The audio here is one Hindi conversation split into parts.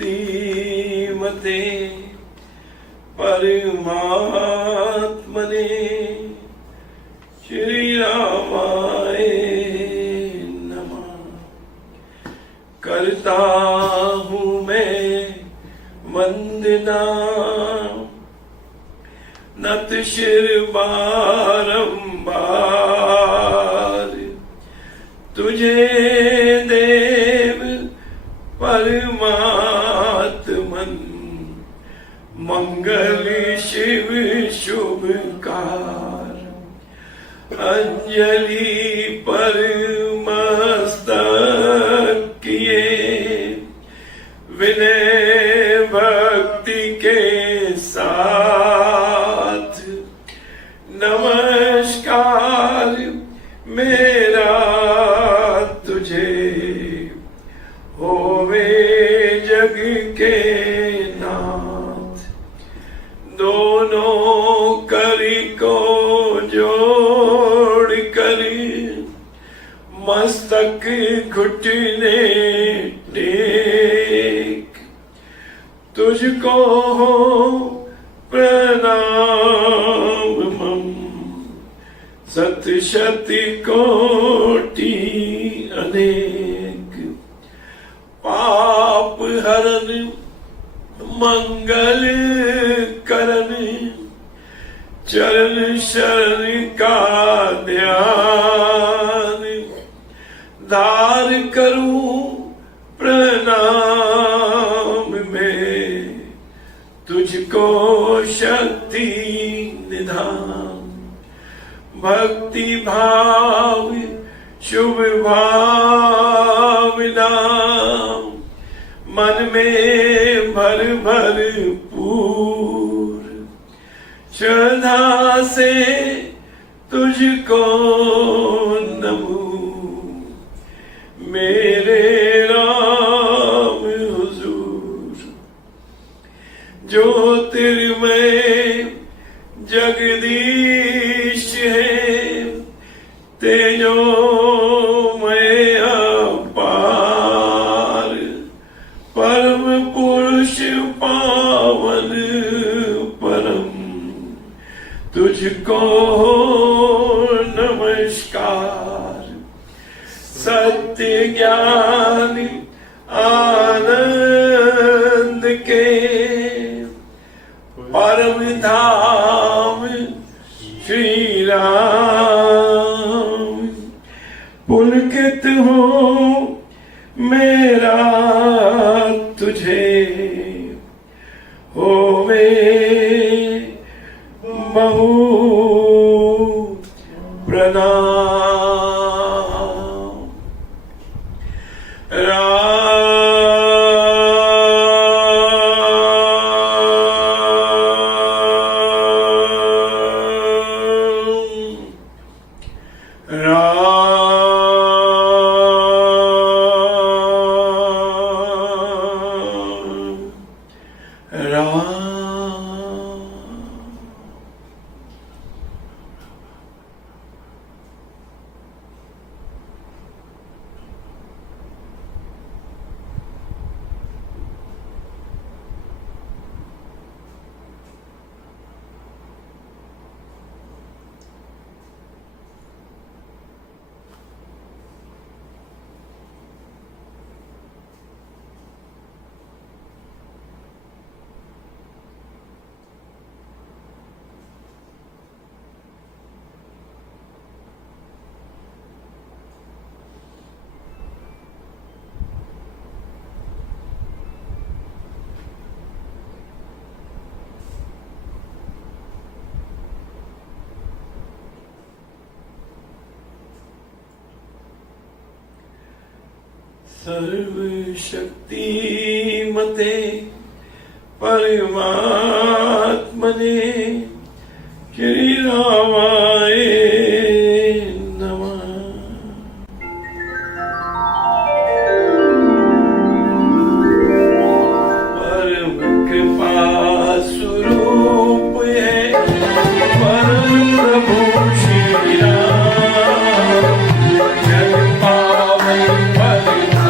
शक्तिमते परमात्मने श्री रामाय नमः। करता हूँ मैं वंदना नत शिर बारंबार तुझे देव परमात्मन मंगल शिव शुभकार। अंजलि परमस्तक किए विनय भक्ति के साथ नमस्कार मेरा तुझे होवे जग के नाथ। दोनों करी को जोड़ कर मस्तक घुटने टेक तुझको हो प्रणाम मम सत शत कोटि अनेक। पाप हरन मंगल करन चरण शरण का ध्यान धार करूं प्रणाम में तुझको शक्ति निधान। भक्ति भाव शुभ भावना मन में भर भर पूर श्रद्धा से तुझको नमो मेरे राम हुजूर। ज्योतिर्मय जगदीश है तेजोमय अपार परम पुरुष पावन परम तुझको नमस्कार। सत्य ज्ञान आनंद के परम धाम श्री राम। पुलकित हो मेरा तुझे होवे बहु प्रणाम। सर्वशक्तिमते परमात्मने श्री रामाय नमः। परम कृपा स्वरूप है परम प्रभु श्री राम। जग पावन परमात्मा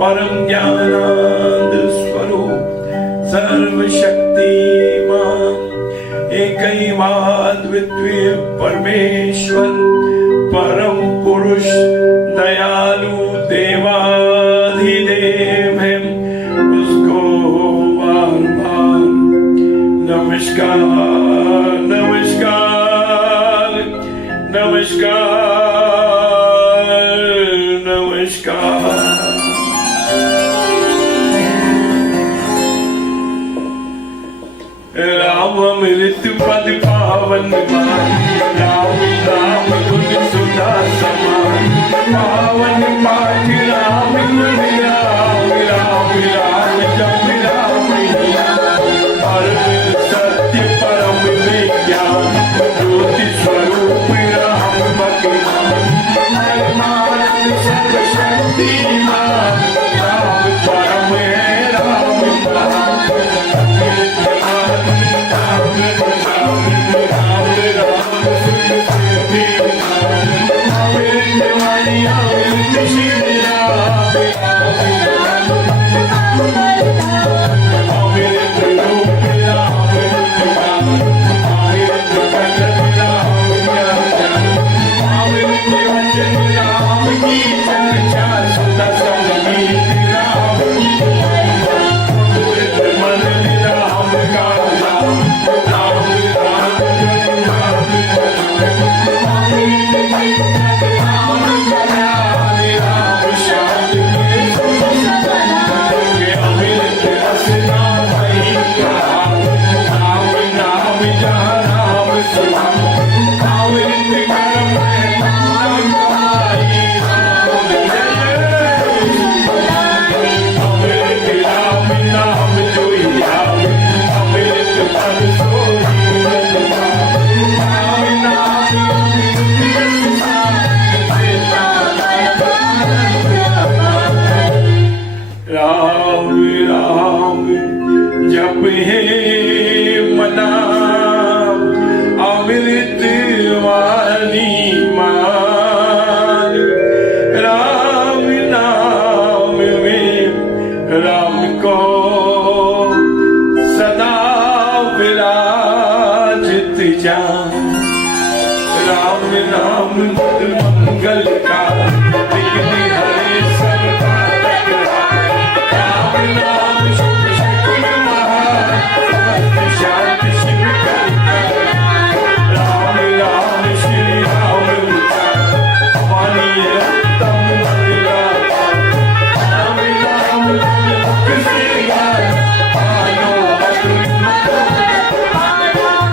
परम ज्ञानानंद स्वरूप सर्वशक्तिमान एकैवाद्वितीय परमेश्वर परम पुरुष दयालु देवाधिदेव है, उसको बार बार नमस्कार नमस्कार नमस्कार नमस्कार। राममृत पद पावन राम राम गुण सुधा समान पावन पाठ राम गुण राम राम राम जप राम परम सत्य परम वेद ज्ञान ज्योति स्वरूप राम भगवान परमानंद सर्वशक्तिमान राम परम है राम महान अमृत वाणी राम राम राम राम सुखदेव अमृत वाणी अमृत श्री राम अमृत रूप राम अमृत कलम राम अमृत वचन राम की चर्चा सुधा संगीत राम अमृत मन राम का राम राम राम राम शांत अमृत रसना वही राम राम नाम जहाँ राम सुना अमृत कर्म नाम कमाई राम अमृत राम नाम जोई राम अमृत पद सोई राम नाम राम राम जप है मना अमृत वाणी मान राम नाम में राम को सदा विराजित जान राम नाम मंगल का विघ्न हरे सब कारक राम नाम शुभ शक्ति महान शांति शिव राम राम श्री राम वाणी रत्तम राम राम मुख से आनो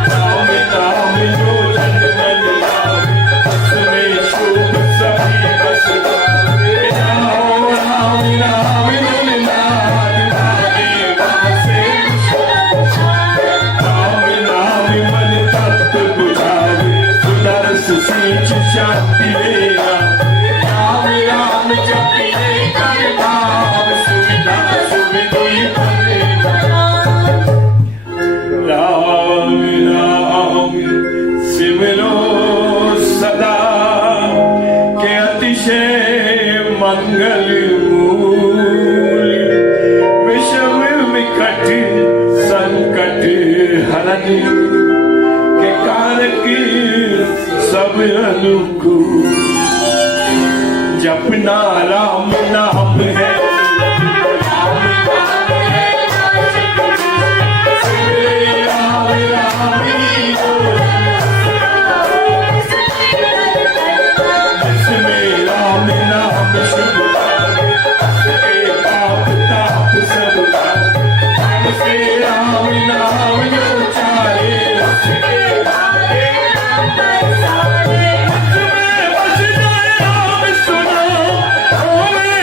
राम नाम जो जन मन लावे उसमें शुभ सभी बस राम राम राम धन नाद भागे वासे राम नाम मन तत्व बुझावे सुदर्श सींच शांति लेगा राम राम जपिए कर भाव सुविधा सुविधि भरेगा राम राम सिमरो सदा के अतिशय मंगल मूल विषम विकट संकट हरण के कारक सब अनुकूल जपना राम नाम है राम नाम है राम राम ही बोल जिसमें राम नाम शुभ उसके पाप ताप सब हमसे राम नाम जो चाहे उसके आगे बस जाए राम सुनो ओए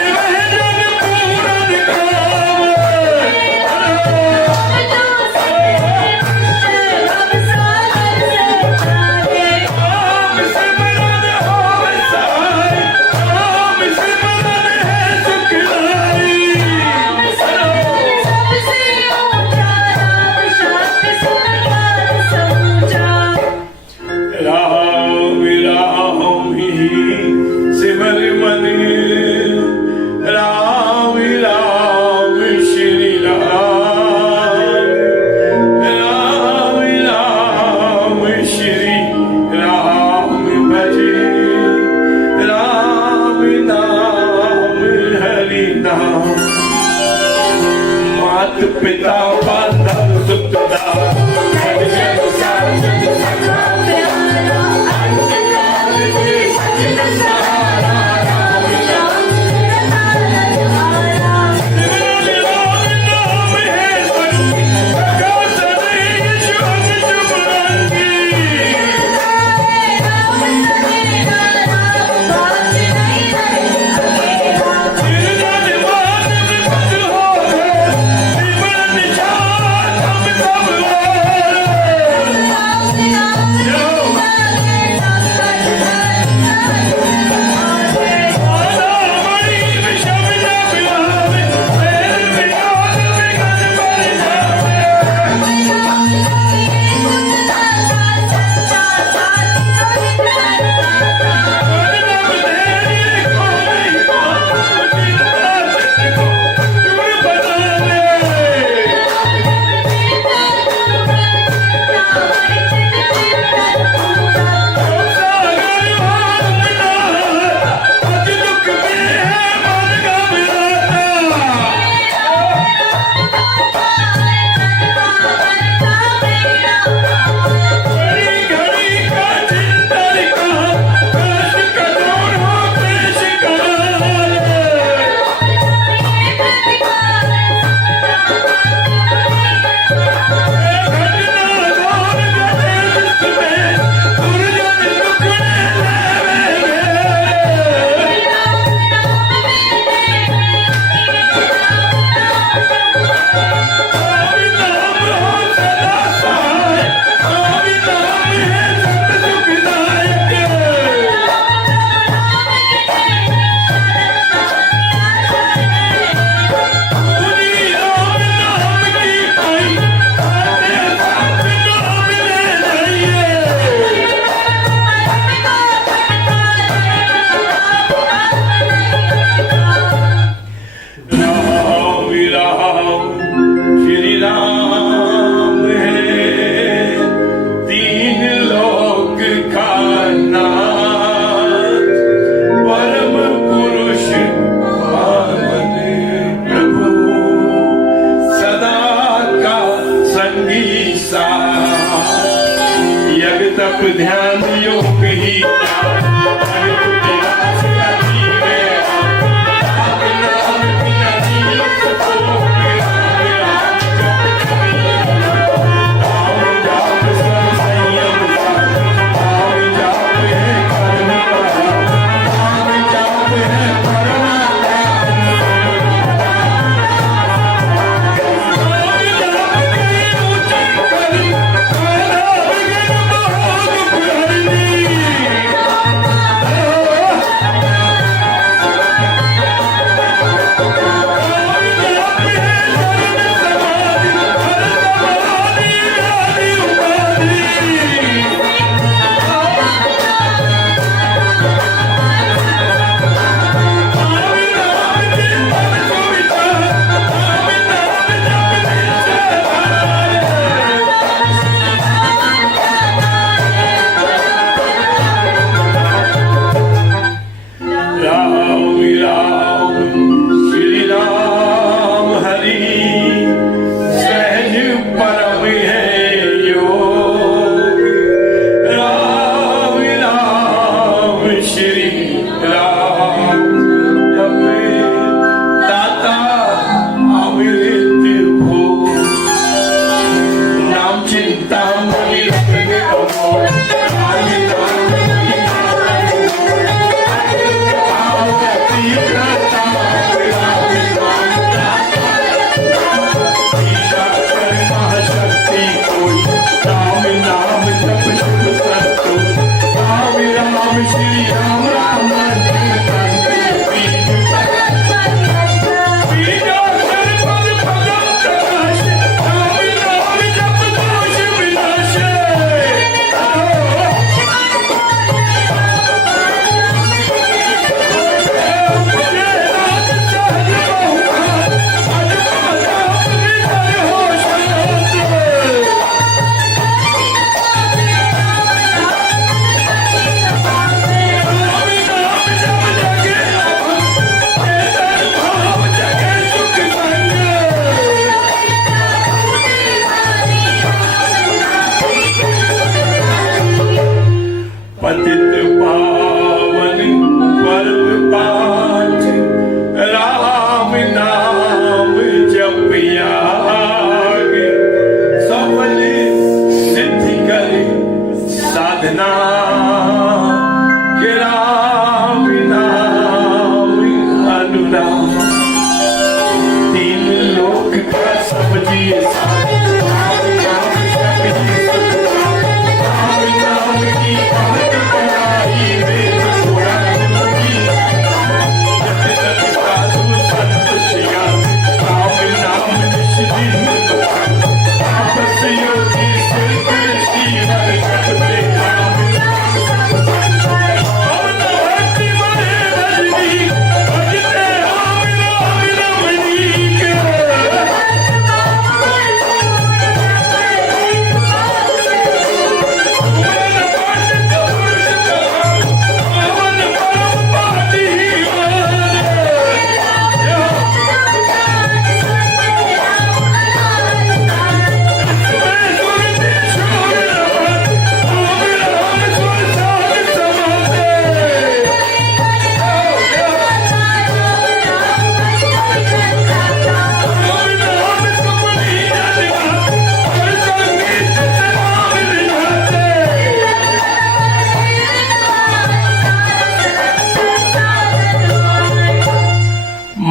तप ध्यान योग ही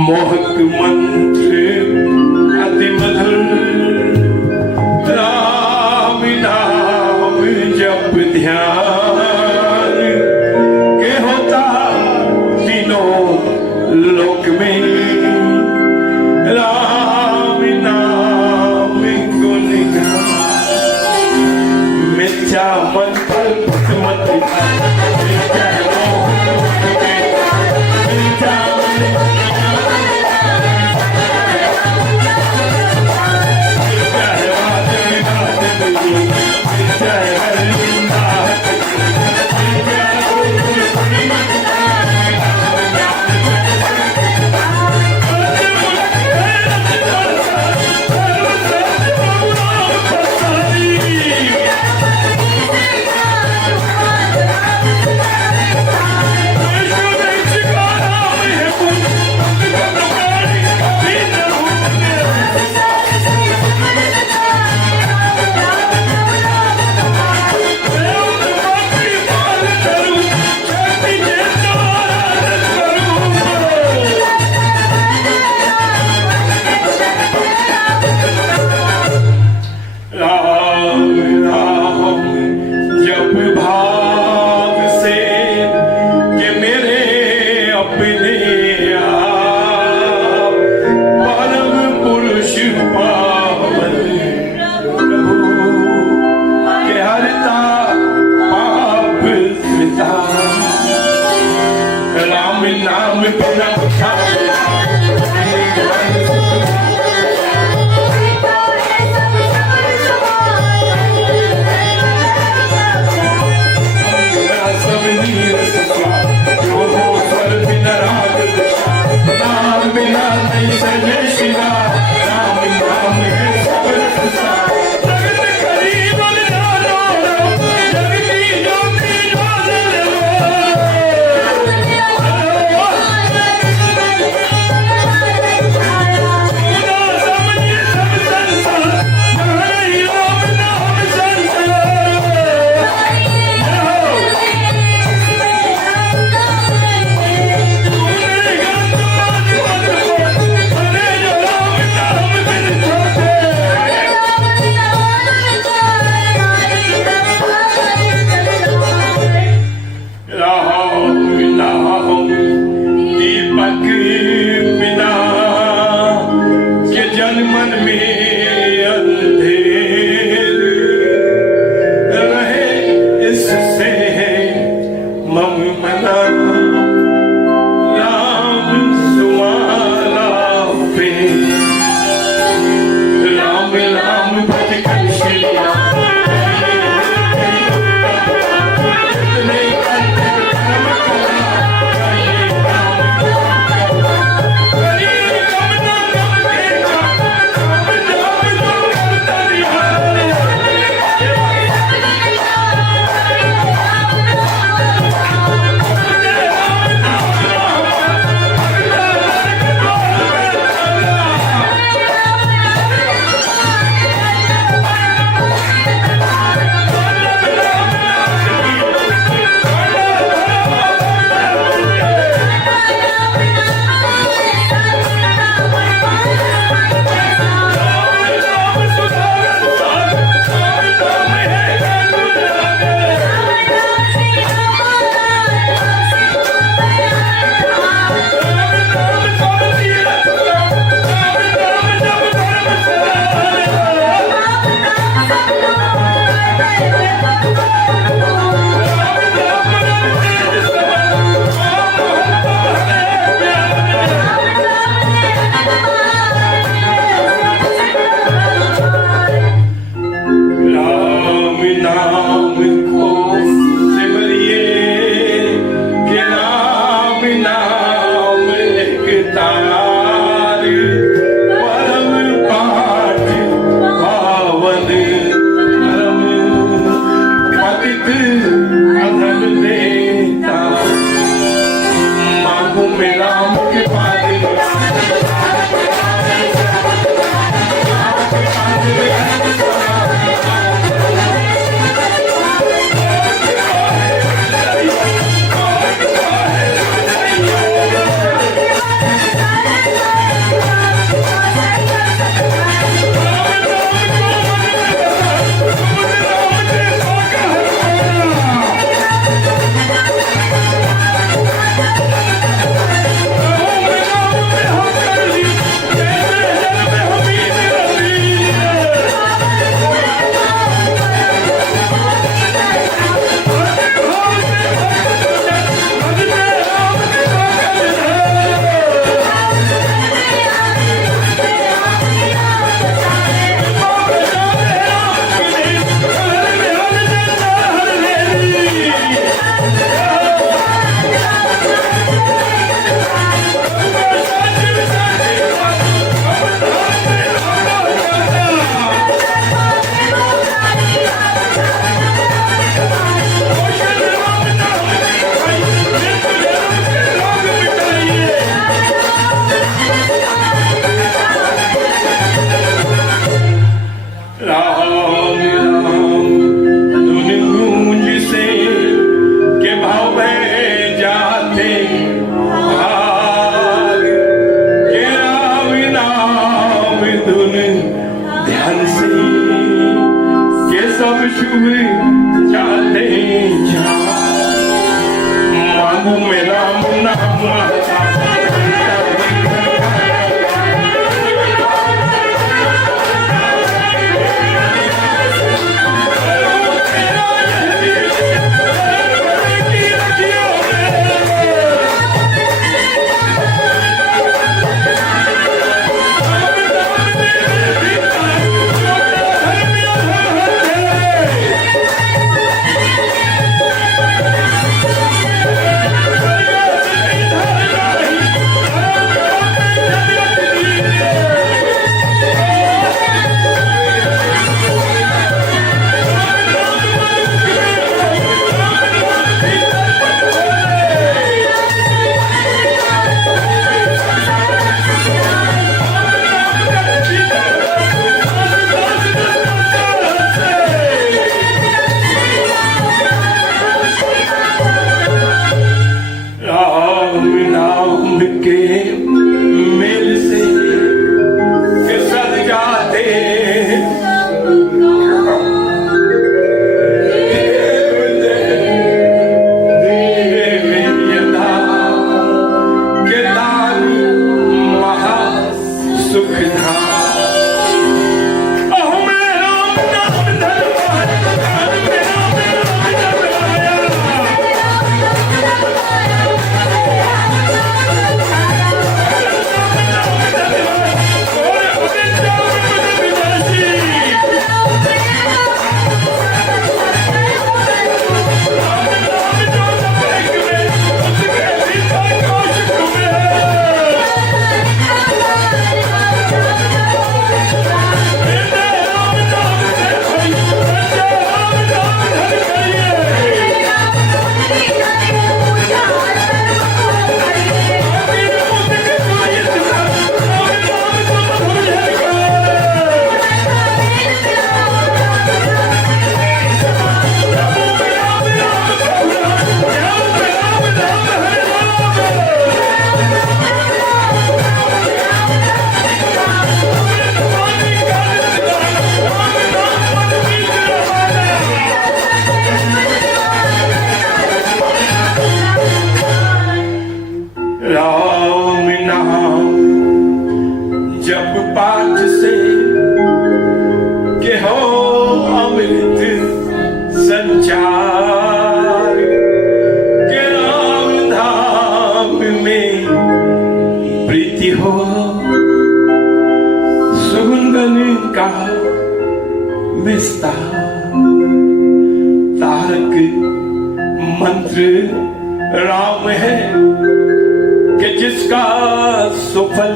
मोहक मंत्र अति मधुर राम नाम जप ध्यान के होता तीनों लोक में राम नाम गुण गान मिथ्या मन पर मत बिना सब नीरस जो हो स्वर बिना राग नाम बिना नहीं सजे शिवा राम नाम है सब रसा जगत करीब जानो जगती ज्योति ज्वाला मंत्र राम है कि जिसका सुफल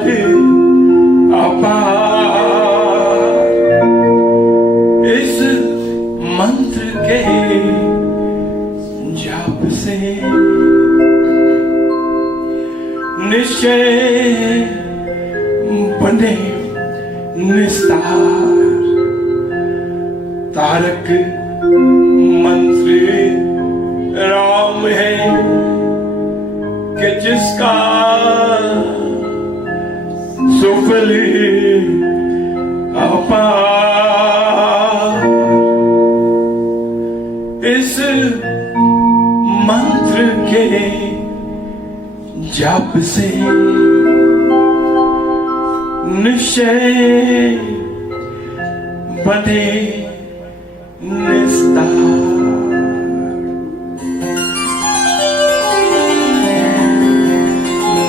अपार। इस मंत्र के जाप से निश्चय बने निस्तार। तारक मंत्र राम है कि जिसका सुफल अपार। इस मंत्र के जाप से निश्चय बने निस्तार।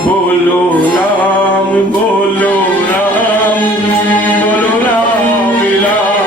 बोलो राम बोलो राम बोलो राम राम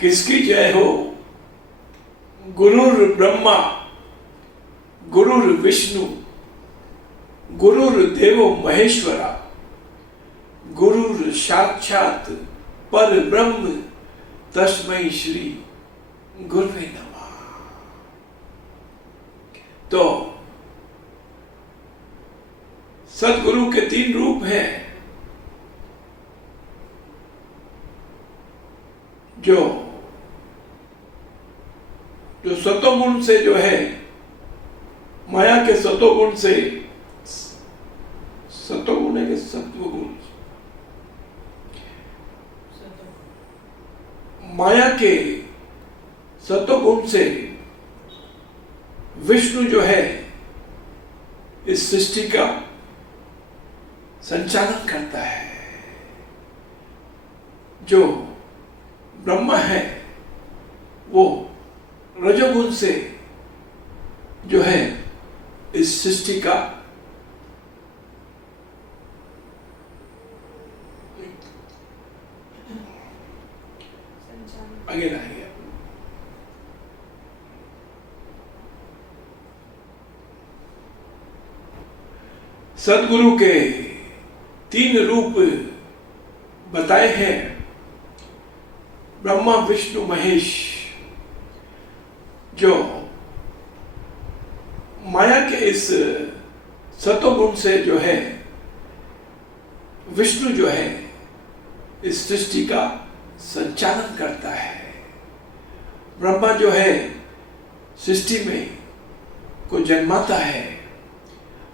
किसकी जय हो? गुरुर ब्रह्मा गुरुर विष्णु गुरुर देवो महेश्वरा गुरुर साक्षात पर ब्रह्म तस्मै श्री गुरुवे नमः। तो सदगुरु के 3 रूप हैं जो जो सतोगुण से जो है, माया के सतोगुण से, सतोगुण है कि सत्वगुण, माया के सतोगुण से विष्णु जो है इस सृष्टि का संचालन करता है। जो ब्रह्मा है वो रजोगुण से जो है इस सृष्टि का आगे लाएंगे। सदगुरु के 3 रूप बताए हैं, ब्रह्मा विष्णु महेश। जो माया के इस सतोगुण से जो है विष्णु जो है इस सृष्टि का संचालन करता है। ब्रह्मा जो है सृष्टि में को जन्माता है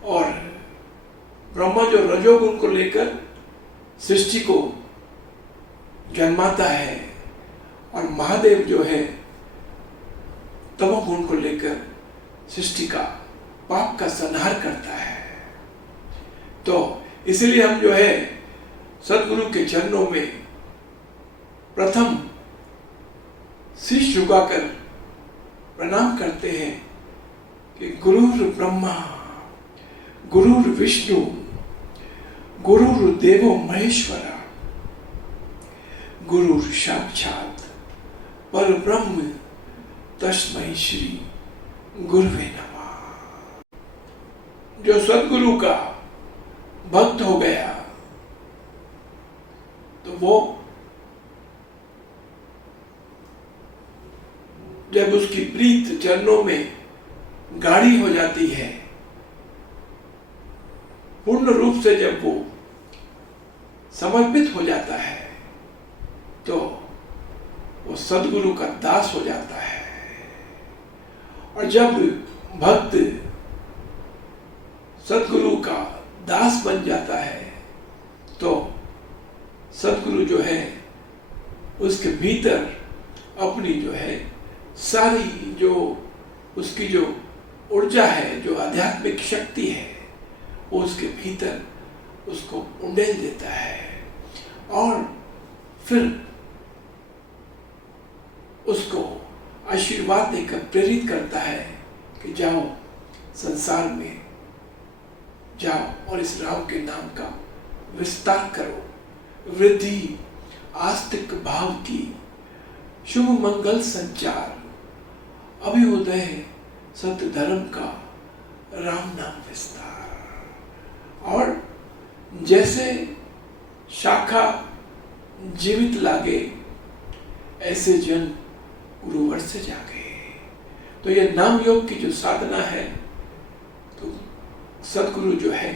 और ब्रह्मा जो रजोगुण को लेकर सृष्टि को जन्माता है और महादेव जो है तमोगुण को लेकर सृष्टि का पाप का संहार करता है। तो इसलिए हम जो है सदगुरु के चरणों में प्रथम शीश झुकाकर प्रणाम करते हैं कि गुरुर् ब्रह्मा गुरुर् विष्णु गुरुर्देवो महेश्वरा गुरुर् साक्षात् परब्रह्म तस्मै श्री गुरुवे नमः। जो सदगुरु का भक्त हो गया तो वो जब उसकी प्रीत चरणों में गाढ़ी हो जाती है, पूर्ण रूप से जब वो समर्पित हो जाता है तो वो सदगुरु का दास हो जाता है। और जब भक्त सदगुरु का दास बन जाता है तो सदगुरु जो है उसके भीतर अपनी जो है सारी जो उसकी जो ऊर्जा है, जो आध्यात्मिक शक्ति है, वो उसके भीतर उसको उंडेल देता है और फिर उसको आशीर्वाद देकर प्रेरित करता है कि जाओ संसार में जाओ और इस राम के नाम का विस्तार करो, वृद्धि आस्तिक भाव की, शुभ मंगल संचार, अभ्युदय सत्य धर्म का राम नाम विस्तार। और जैसे शाखा जीवित लागे ऐसे जन गुरुवर से जागे। तो ये नाम योग की जो साधना है, तो सदगुरु जो है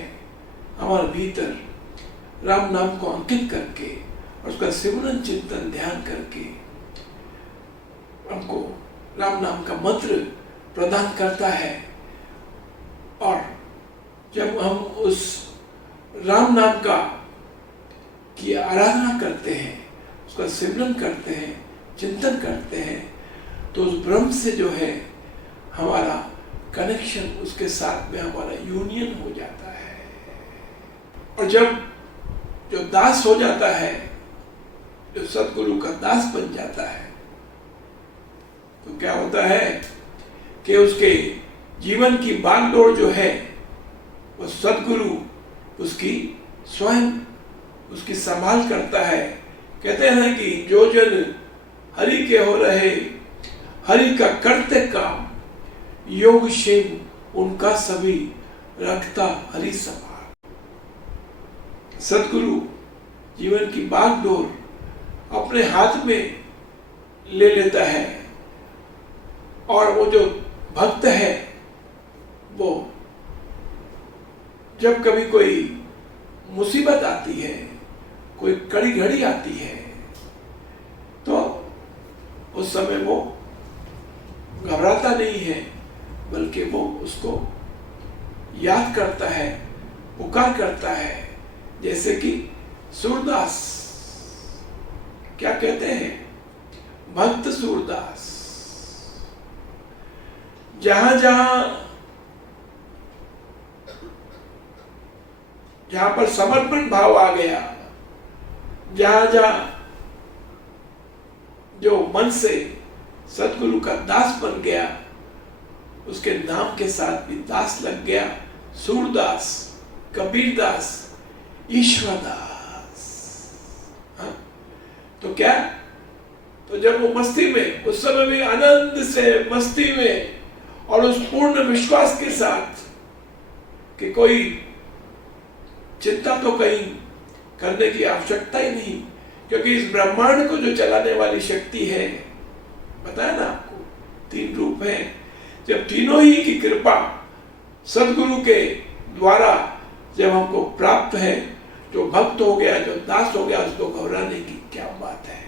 हमारे भीतर राम नाम को अंकित करके और उसका सिमरन चिंतन ध्यान करके हमको राम नाम का मंत्र प्रदान करता है। और जब हम उस राम नाम का की आराधना करते हैं, उसका सिमरन करते हैं, चिंतन करते हैं, तो उस ब्रह्म से जो है हमारा कनेक्शन, उसके साथ में हमारा यूनियन हो जाता है। और जब जो दास हो जाता है, जो सदगुरु का दास बन जाता है, तो क्या होता है कि उसके जीवन की बागडोर जो है वो सदगुरु उसकी स्वयं उसकी संभाल करता है। कहते हैं कि जो जन हरि के हो रहे, हरि का करते काम, योग क्षेम उनका सभी रखता हरि संभाल। सदगुरु जीवन की बागडोर अपने हाथ में ले लेता है और वो जो भक्त है वो जब कभी कोई मुसीबत आती है, कोई कड़ी घड़ी आती है, तो उस समय वो घबराता नहीं है, बल्कि वो उसको याद करता है, पुकार करता है। जैसे कि सूरदास क्या कहते हैं, भक्त सूरदास, जहां जहां पर समर्पण भाव आ गया, जहां जो मन से सतगुरु का दास बन गया, उसके नाम के साथ भी दास लग गया। सूरदास, कबीरदास, ईश्वरदास। हाँ? तो क्या, तो जब वो मस्ती में, उस समय भी आनंद से मस्ती में, और उस पूर्ण विश्वास के साथ कि कोई चिंता तो कहीं करने की आवश्यकता ही नहीं, क्योंकि इस ब्रह्मांड को जो चलाने वाली शक्ति है, बताया ना आपको, 3 रूप है। जब तीनों ही की कृपा सदगुरु के द्वारा जब हमको प्राप्त है, जो भक्त हो गया, जो दास हो गया, उसको घबराने की क्या बात है।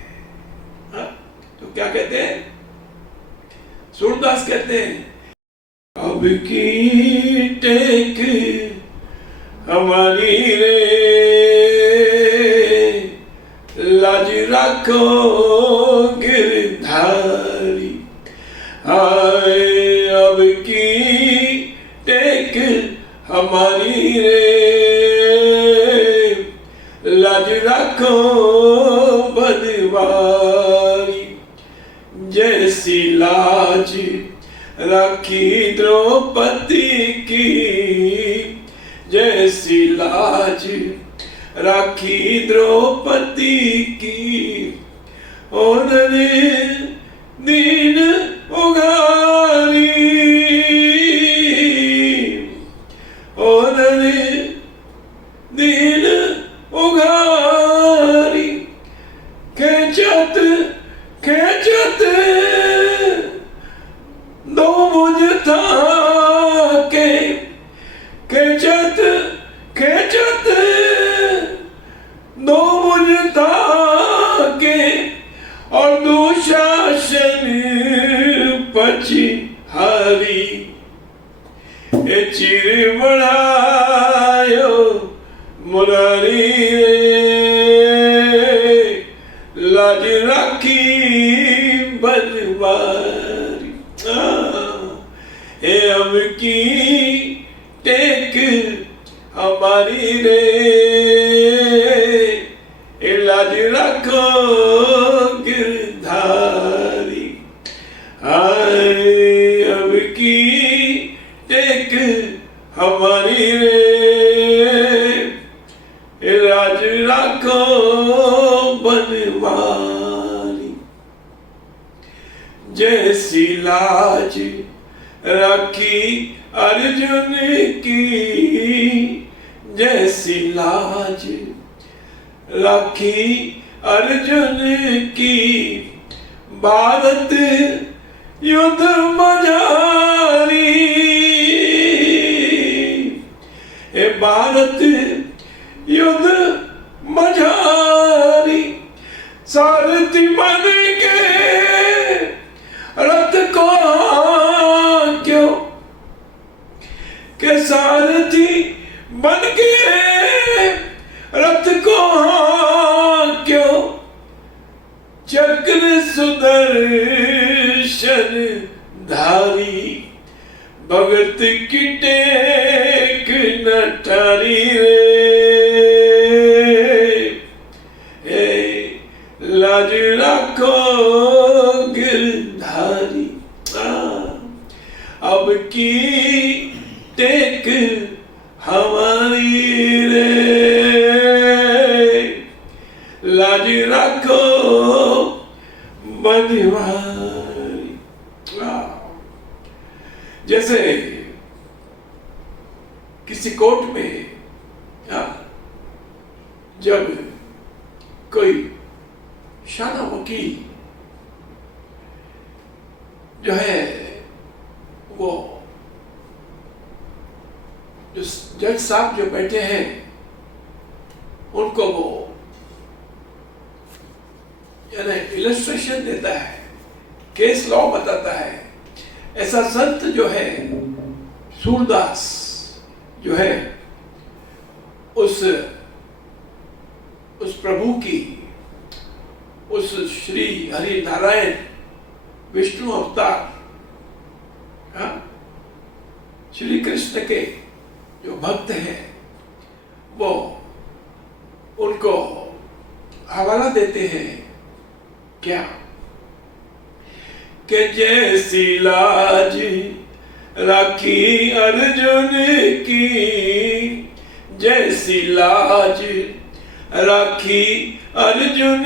हा? तो क्या कहते हैं, सूरदास कहते हैं, अब की टेक हमारी रे, लाज रखो गिरधारी। हाय अब की टेक हमारी रे, लाज रखो बनवारी। जैसी लाज राखी द्रौपदी की, जैसी लाज राखी द्रौपदी की, उन्होंने दीन उगारी, उन्होंने दीन उगारी। खेचत खेचत दो मुझ था के, खेचत खेचत दो मुझ था के, और दुशासन पची हारी। ए चिर बढ़ायो मुरारी रे, लाज राखी बनवारी। ए अब की टेक हमारी रे, लाज रखो गिरधारी। हाय अब की टेक हमारी रे, लाज रखो बनवारी। जैसी लाज राखी अर्जुन की, जैसी लाज राखी अर्जुन की, भारत युद्ध मझारी। ए भारत युद्ध मझारी, सारथी बन के रथ को क्यों, के सारथी बन के रथ को क्यों, चक्र सुदर्शन धारी। भगत की टेक नटारी रे, लाज रखो गिरधारी। अब की टेक हमारी रे, लाज रखो बनवारी। जैसे किसी कोर्ट में जब कोई शाना वकील जो है, वो जो जज साहब जो बैठे हैं, उनको वो यानी इलस्ट्रेशन देता है, केस लॉ बताता है ऐसा संत जो है सूरदास जो है उस प्रभु की, उस श्री हरि नारायण विष्णु अवतार, हाँ, श्री कृष्ण के जो भक्त हैं वो उनको हवाला देते हैं क्या कि जैसी लाज राखी अर्जुन की, जैसी लाज राखी अर्जुन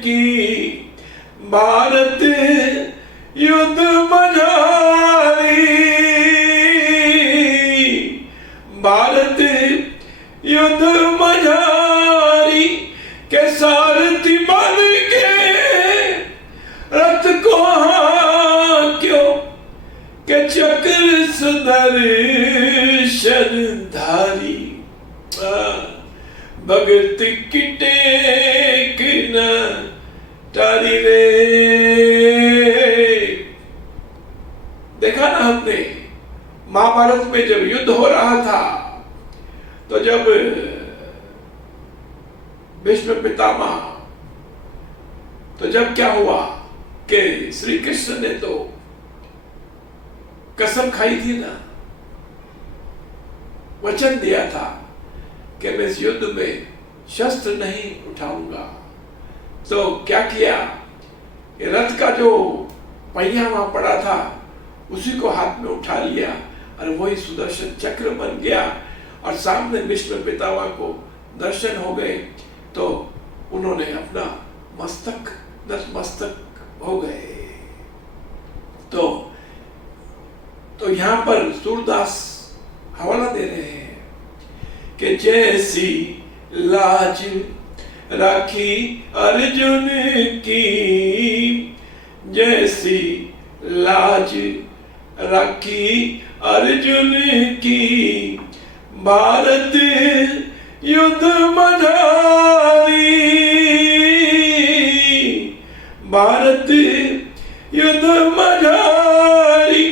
की, भारत युद्ध मझारी, भारत युद्ध मझारी के सारथी बन के रथ को हांक्यो के चक्र सुदर्शन धारी, भगत की टेक न टारी रे। देखा ना हमने महाभारत में जब युद्ध हो रहा था तो जब भीष्म पितामह, तो जब क्या हुआ कि श्री कृष्ण ने तो कसम खाई थी ना, वचन दिया था कि मैं इस युद्ध में शस्त्र नहीं उठाऊंगा। तो क्या किया कि रथ का जो पहिया वहां पड़ा था उसी को हाथ में उठा लिया और वही सुदर्शन चक्र बन गया और सामने भीष्म पितामह को दर्शन हो गए तो उन्होंने अपना मस्तक नतमस्तक हो गए। तो यहां पर सूरदास हवाला दे रहे हैं कि जैसी लाज राखी अर्जुन की, जैसी लाज राखी अर्जुन की, भारत युद्ध मझारी, भारत युद्ध मझारी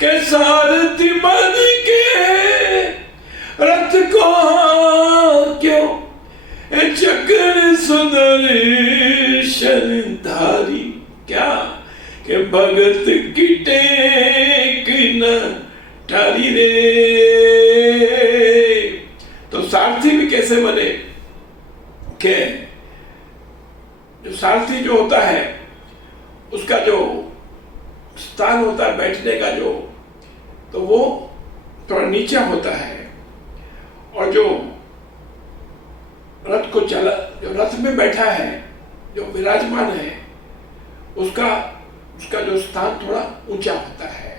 के सारथी बन के रथ को हांक्यो चक्र सुदर्शन धारी। क्या कि भगत की टेक न टारी रे। तो सारथी भी कैसे बने कि जो सारथी जो होता है उसका जो स्थान होता है बैठने का जो, तो वो थोड़ा नीचा होता है और जो रथ को चला, जो रथ में बैठा है, जो विराजमान है, उसका जो स्थान थोड़ा ऊंचा होता है।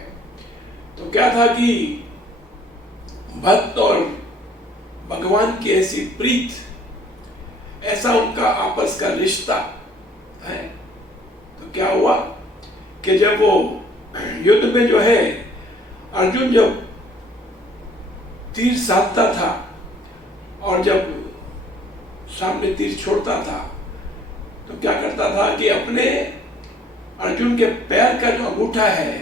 तो क्या था कि भक्त और भगवान की ऐसी प्रीत, ऐसा उनका आपस का रिश्ता है। तो क्या हुआ कि जब वो युद्ध में जो है अर्जुन जब तीर साधता था और जब सामने तीर छोड़ता था तो क्या करता था कि अपने अर्जुन के पैर का जो अंगूठा है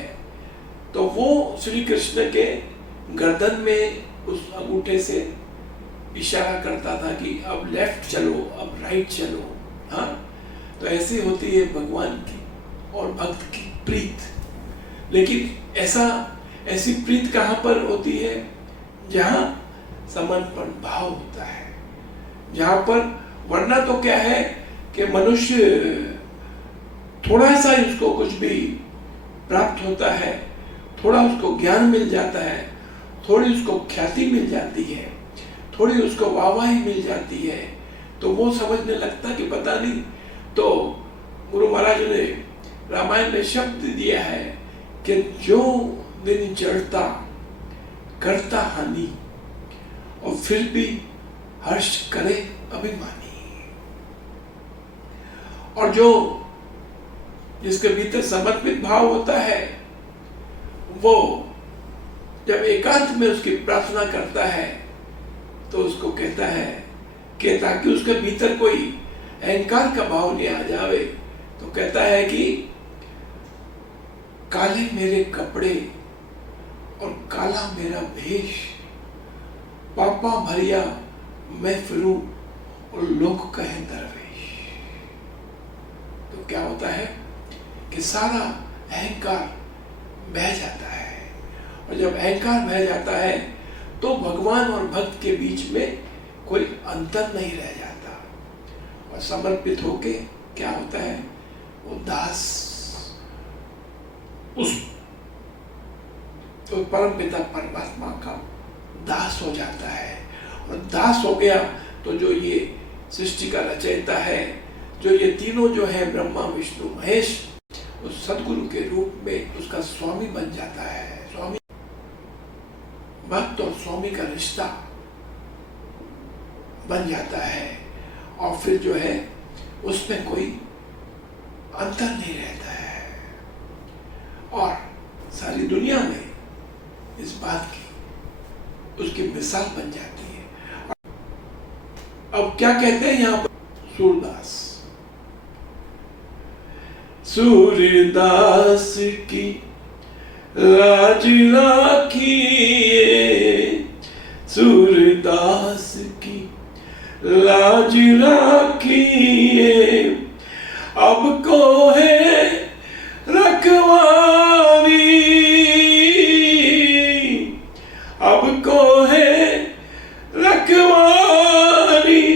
तो वो श्री कृष्ण के गर्दन में उस अंगूठे से इशारा करता था कि अब लेफ्ट चलो, अब राइट चलो। हाँ, तो ऐसी होती है भगवान की और भक्त की प्रीत। लेकिन ऐसी प्रीत कहाँ पर होती है? जहाँ समर्पण भाव होता है, जहाँ पर, वरना तो क्या है कि मनुष्य थोड़ा सा उसको कुछ भी प्राप्त होता है, थोड़ा उसको ज्ञान मिल जाता है, थोड़ी उसको ख्याति मिल जाती है, थोड़ी उसको वाहवाही मिल जाती है, तो वो समझने लगता कि पता नहीं। तो गुरु महाराज ने रामायण में शब्द दिया है कि जो दिन चढ़ता करता हानि और फिर भी हर्ष करे अभिमानी। और जो जिसके भीतर समर्पित भाव होता है वो जब एकांत में उसकी प्रार्थना करता है तो उसको कहता है कि ताकि उसके भीतर कोई अहंकार का भाव नहीं आ जावे, तो कहता है कि काले मेरे कपड़े और काला मेरा भेष, पापा भरिया मैं फिरूं और लोग कहें दरवेश। तो क्या होता है कि सारा अहंकार बह जाता है, और जब अहंकार बह जाता है तो भगवान और भक्त के बीच में कोई अंतर नहीं रह जाता, और समर्पित होके क्या होता है, वो दास उस तो परम पिता परमात्मा का दास हो जाता है। और दास हो गया तो जो ये सृष्टि का रचयिता है, जो ये तीनों जो है ब्रह्मा विष्णु महेश, उस सदगुरु के रूप में उसका स्वामी बन जाता है। स्वामी भक्त और स्वामी का रिश्ता बन जाता है, और फिर जो है उसमें कोई अंतर नहीं रहता है, और सारी दुनिया में इस बात की उसकी मिसाल बन जाती है। अब क्या कहते हैं यहाँ पर सूरदास, सूरदास की लाज राखिए, सूरदास की लाज राखिए, अब को है रखवारी, अब को है रखवारी,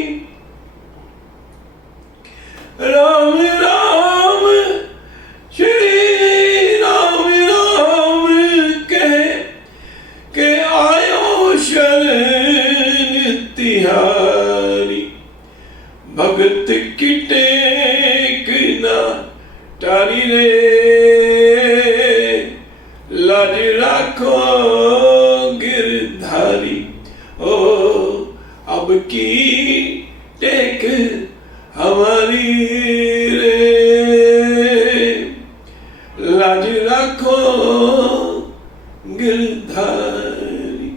राम राम श्री राम राम कह के आयो शरण तिहारी, भगत की टेक ना टारी रे, लाज राखो गिरधारी, ओ अब की टेक हमारी रे, लाज राखो गिरधारी।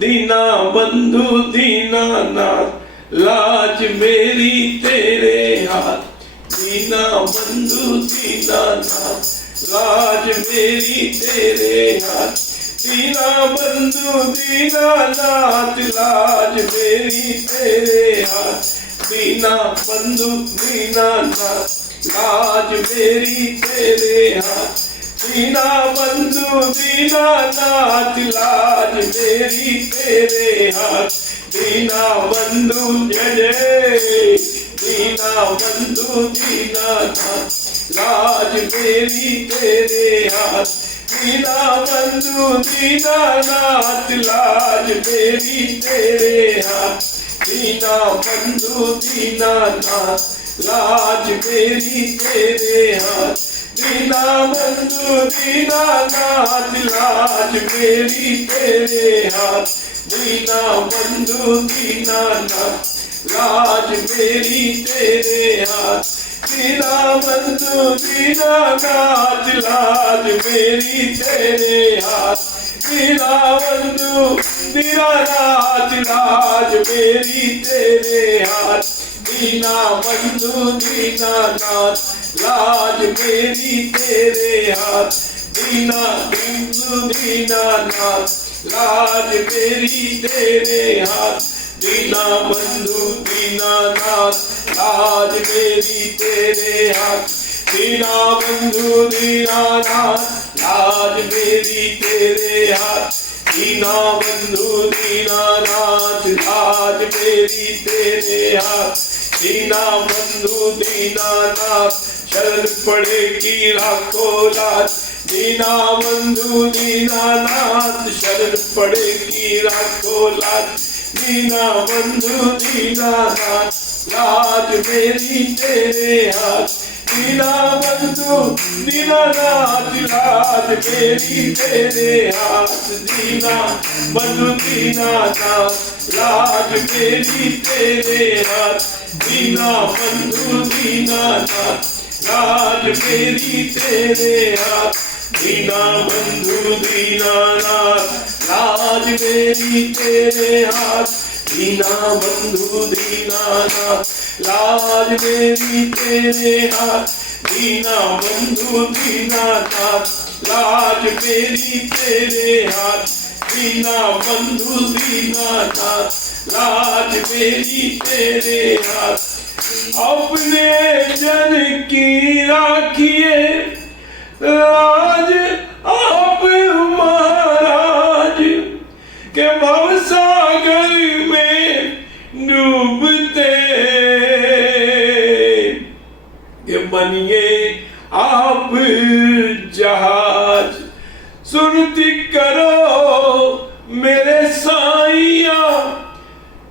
दीना बंधु दीना नाथ, लाज मेरी तेरे हाथ, दीना बंधु दीना नाथ, लाज मेरी तेरे हाथ, दीना बंधु दीना नाथ, लाज मेरी तेरे हाथ, दीना बंधु दीना नाथ, लाज मेरी तेरे हाथ, दीना बंधु दीना नाथ, लाज मेरी तेरे हाथ, दीना बंधु जय जय, दीना बंधु दीना नाथ, लाज मेरी तेरे हाथ, दीना बंधु दीना नाथ, लाज मेरी तेरे हाथ, दीना बंधु दीना नाथ, लाज मेरी तेरे हाथ, दीना बंधु दीना नाथ, लाज मेरी तेरे हाथ, दीना बंधु दीना नाथ, लाज मेरी तेरे हाथ, दीना बंधु दीना नाथ, लाज मेरी तेरे हाथ, दीना बंधु दीना नाथ, लाज मेरी तेरे हाथ, दीना बंधु दीना नाथ, लाज मेरी तेरे हाथ, दीना बंधु दीना नाथ, लाज मेरी तेरे हाथ, दीना बंधु दीना नाथ, लाज मेरी तेरे हाथ, दीना बंधु दीना नाथ, लाज मेरी तेरे हाथ, दीना बंधु दीना नाथ, लाज मेरी तेरे हाथ, दीना बंधु दीना नाथ, शरण पड़ेगी लाखों लाख, दीना बंधु दीना नाथ, शरण पड़ेगी लाखों लाख, दीना बंधु दीना नाथ, लाज मेरी तेरे हाथ, दीना बंधु दीना नाथ, लाज मेरी तेरे हाथ, दीना बंधु दीना नाथ, लाज मेरी तेरे हाथ, दीना बंधु दीना नाथ, लाज मेरी तेरे हाथ, दीना बंधु दीना नाथ, लाज मेरी तेरे हाथ, दीना बंधु दीनानाथ लाज मेरी तेरे हाथ, दीना बंधु दीनानाथ लाज मेरी तेरे हाथ, दीना बंधु दीनानाथ लाज मेरी तेरे हाथ। अपने जन की राखिए लाज आप महाराज, के भवसागर में डूबते के बनिए आप जहाज। सुनती करो मेरे साइया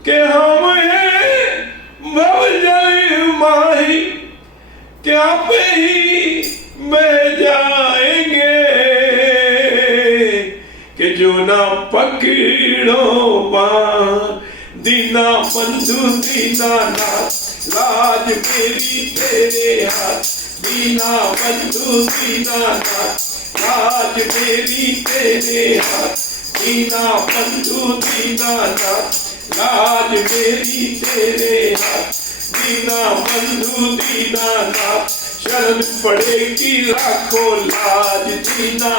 के हम हैं भवजल माही, क्या पे ही बह जाएंगे कि जो ना पकड़ो बाँ। दीना बंधु दीनानाथ लाज मेरी तेरे हाथ, दीना बंधु दीनानाथ लाज मेरी तेरे हाथ, दीना बंधु दीनानाथ लाज मेरी तेरे हाथ, दीना बंधु दीनानाथ शरण पड़ेगी लाखों लाज। दीना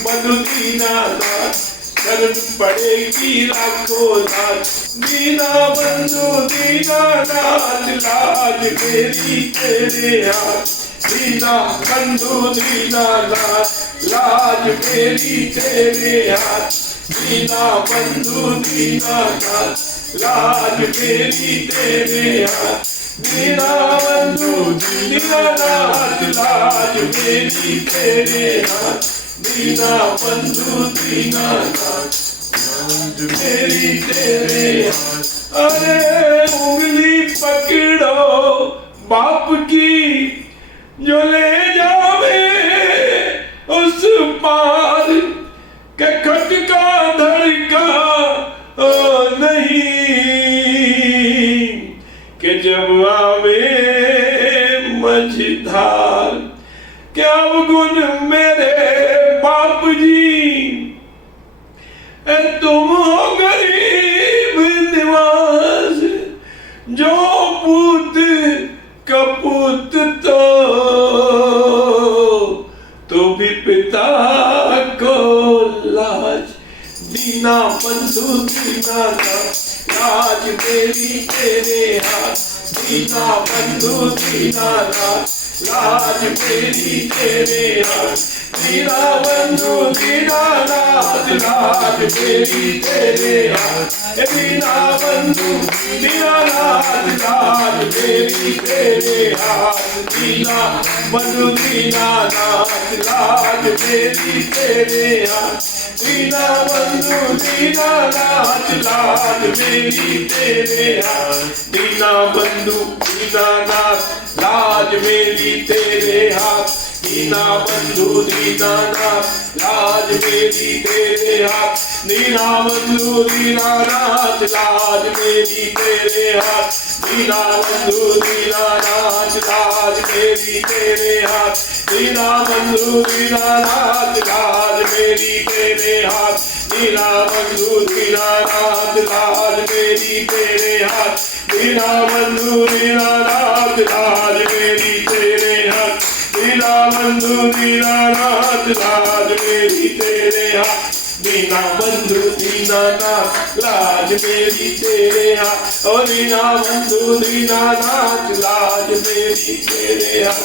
बंधु दीनानाथ शरण पड़ेगी लाखों लाज, दीना बंधु दीनानाथ लाज मेरी तेरे हाथ, दीना बंधु दीनानाथ लाज मेरी तेरे हाथ, दीना बंधु दीनानाथ लाज मेरी तेरे हाथ, दीना बंधु दीनानाथ लाज मेरी तेरे हाथ, दीना बंधु दीनानाथ लाज मेरी तेरे हाथ। अरे उंगली पकड़ो बाप की जो ले जावे उस पार, के खटका धड़का नहीं के जब आवे मझधार। क्या गुण मेरे बाप जी तुम हो गरीब निवास, जो पूत कपूत तो भी पिता को लाज। दीना बंधु दीनानाथ लाज मेरी तेरे हाथ, दीना बंधु दीनानाथ लाज मेरी तेरे हाथ, दीना बंधु दीनानाथ लाज मेरी तेरे हाथ, दीना बंधु दीनानाथ लाज मेरी तेरे हाथ, दीना बंधु दीनानाथ लाज मेरी तेरे हाथ, दीना बंधु दीनानाथ लाज मेरी तेरे हाथ, दीना बंधु दीनानाथ लाज मेरी तेरे हाथ, दीना बंधु दीनानाथ लाज मेरी तेरे हाथ, दीना बंधु दीनानाथ लाज मेरी तेरे हाथ, दीना बंधु दीनानाथ लाज मेरी तेरे हाथ, दीना बंधु दीनानाथ लाज मेरी तेरे हाथ, दीना बंधु दीनानाथ लाज मेरी तेरे हाथ, दीना बंधु दीनानाथ लाज मेरी तेरे हाथ, दीना बंधु दीनानाथ लाज मेरी तेरे हाथ, दीना बंधु दीनानाथ लाज मेरी तेरे हाथ, ओ दीना बंधु दीनानाथ लाज मेरी तेरे हाथ,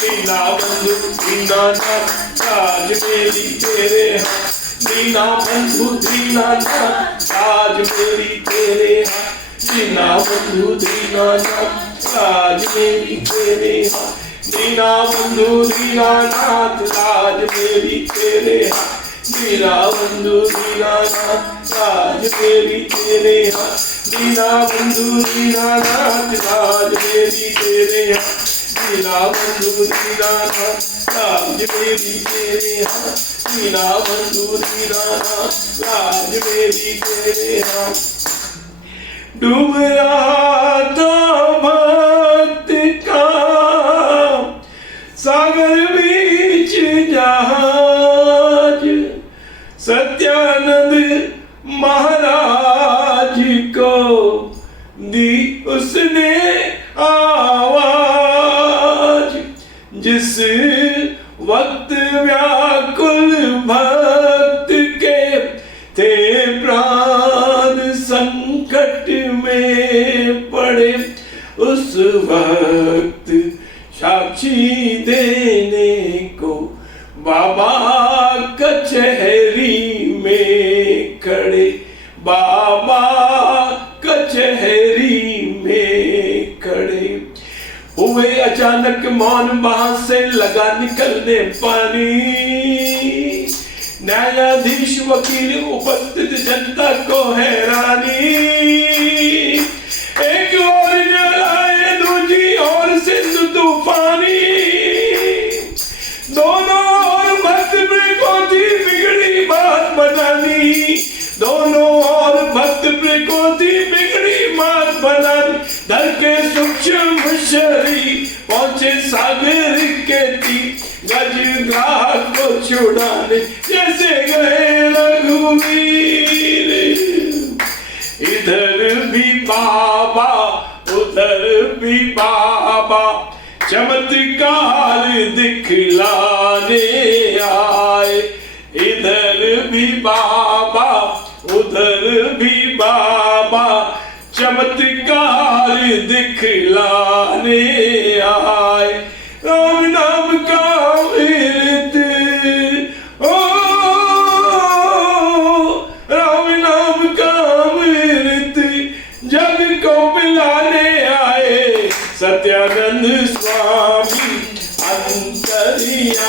दीना बंधु दीनानाथ लाज मेरी तेरे हाथ, दीना बंधु दीनानाथ लाज मेरी तेरे हाथ, दीना बंधु दीनानाथ लाज मेरी तेरे हाथ, दीना बंधु दीनानाथ लाज मेरी तेरे हाथ, दीना बंधु दीनानाथ लाज मेरी तेरे हाथ, दीना बंधु दीनानाथ लाज मेरी तेरे हाथ, दीना बंधु दीनानाथ लाज मेरी तेरे हाथ, दीना बंधु दीनानाथ लाज मेरी तेरे हाथ। डूब रहा था भक्त का सागर बीच जहाज, सत्यानंद महाराज को वक्त व्याकुल भक्त के थे प्राण संकट में पड़े, उस वक्त साक्षी देने को बाबा कचहरी में खड़े, बाबा कचहरी में खड़े। हुए अचानक मौन, वहां से लगा निकलने पानी। न्यायाधीश वकील उपस्थित जनता को हैरानी। एक और जलाए, दूसरी और सिंधु तूफानी। दोनों और भक्त को थी बिगड़ी बात बनानी, दोनों और भक्त को थी बिगड़ी बात बनानी। धर के सूक्ष्म शरीर पहुंचे सागर के तीर, गजगाह को छुड़ाने जैसे गए रघुवीर। इधर भी बाबा उधर भी बाबा, चमत्कार दिखलाने आए। इधर भी बाबा उधर भी बाबा, चमत्कार दिखलाने आए। राम नाम का अमृत, ओ राम नाम का अमृत जग को पिलाने आए। सत्यानंद स्वामी अंतर्यामी,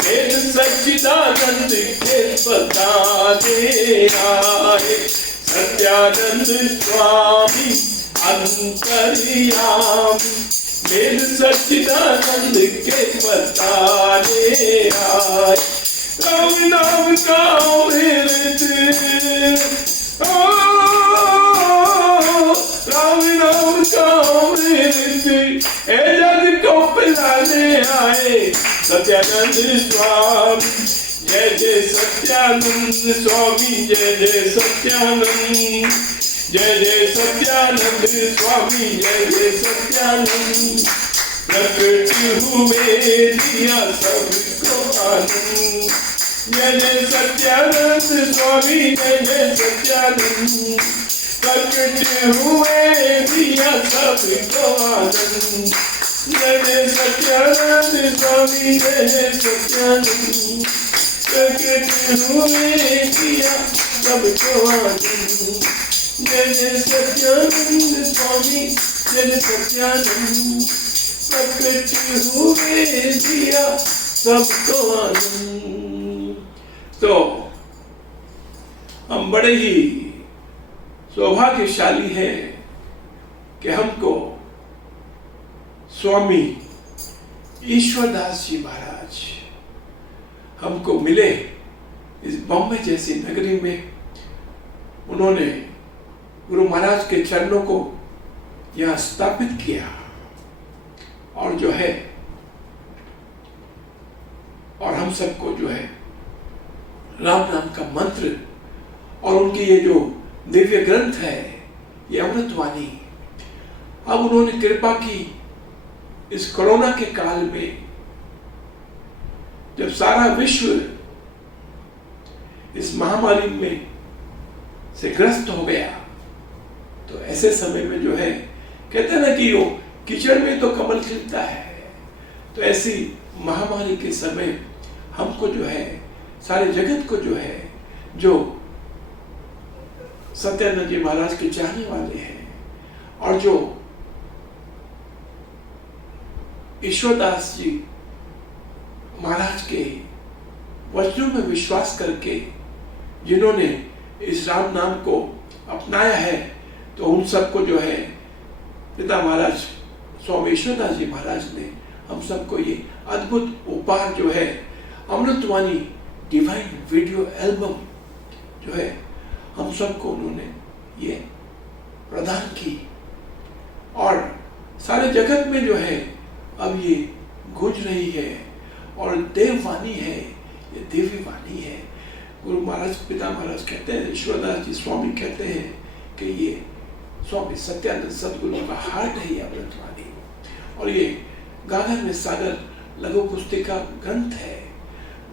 वेद सच्चिदानंद के बताने आए। सत्यानंद स्वामी अंतर्यामी, वेद सच्चिदानंद के बताने आए। राम नाम का अमृत, ओ राम नाम का अमृत ए जग को पिलाने आए। सत्यानंद स्वामी, जय जय सत्यानंद स्वामी, जय जय सत्यानंद, जय जय सत्यानंद स्वामी, जय जय सत्यानंद। प्रकट हुए दिया सबको आनंद, जय जय सत्यानंद स्वामी, जय जय सत्यानंद। प्रकट हुए दिया सबको आनंद, जय जय सत्यानंद स्वामी, जय जय सत्यानंद। प्रकट हुए दिया सबको आनंद, जय जय सत्यानंद स्वामी, जय जय सत्यानंद। प्रकट हुए दिया सबको आनंद। तो हम बड़े ही सौभाग्यशाली हैं कि हमको स्वामी ईश्वरदास जी महाराज हमको मिले इस बॉम्बे जैसी नगरी में। उन्होंने गुरु महाराज के चरणों को यहाँ स्थापित किया और जो है और हम सबको जो है राम नाम का मंत्र और उनकी ये जो दिव्य ग्रंथ है, ये अमृतवाणी, अब उन्होंने कृपा की इस कोरोना के काल में, जब सारा विश्व इस महामारी में से ग्रस्त हो गया, तो ऐसे समय में जो है कहते हैं ना कि वो कीचड़ में तो कमल खिलता है। तो ऐसी महामारी के समय हमको जो है सारे जगत को जो है, जो सत्यानंद जी महाराज के चाहने वाले हैं और जो ईश्वरदास जी महाराज के वचनों में विश्वास करके जिन्होंने इस राम नाम को अपनाया है, तो उन सबको जो है पिता महाराज स्वामी ईश्वरदास जी महाराज ने हम सबको ये अद्भुत उपहार जो है अमृतवाणी डिवाइन वीडियो एल्बम जो है हम सबको उन्होंने ये प्रदान की। और सारे जगत में जो है अब ये गूंज रही है और देववाणी है, ये दिव्य वाणी है। गुरु महाराज पिता महाराज कहते हैं, ईश्वरदास जी स्वामी कहते हैं कि ये स्वामी सत्यानंद सदगुरु का हार्ट है ये अमृतवाणी। और ये गागर में सागर लघु पुस्तिका ग्रंथ है,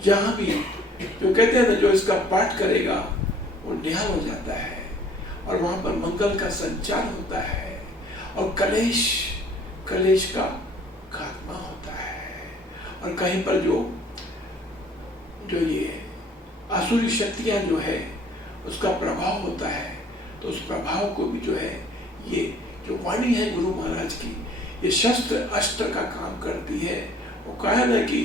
जहां भी जो कहते हैं ना, जो इसका पाठ करेगा वो निहाल हो जाता है, और वहां पर मंगल का संचार होता है, और कलेश का खात्मा होता है। और कहीं पर जो ये आसुरी शक्तियां जो है उसका प्रभाव होता है, तो उस प्रभाव को भी जो है ये जो वाणी है गुरु महाराज की, ये शस्त्र अस्त्र का काम करती है। वो कहा ना कि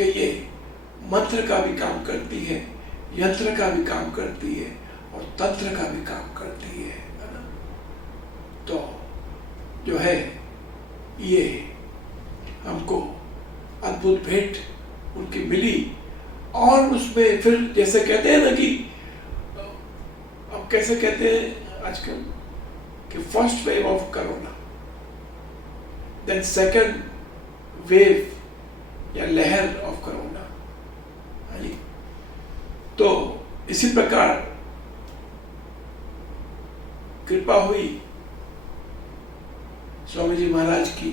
ये मंत्र का भी काम करती है, यंत्र का भी काम करती है, और तंत्र का भी काम करती है ना? तो जो है ये हमको अद्भुत भेंट उनकी मिली, और उसमें फिर जैसे कहते हैं ना कि अब कैसे कहते हैं आजकल कि first wave of corona, then second wave या लहर ऑफ कोरोना, तो इसी प्रकार कृपा हुई स्वामी जी महाराज की,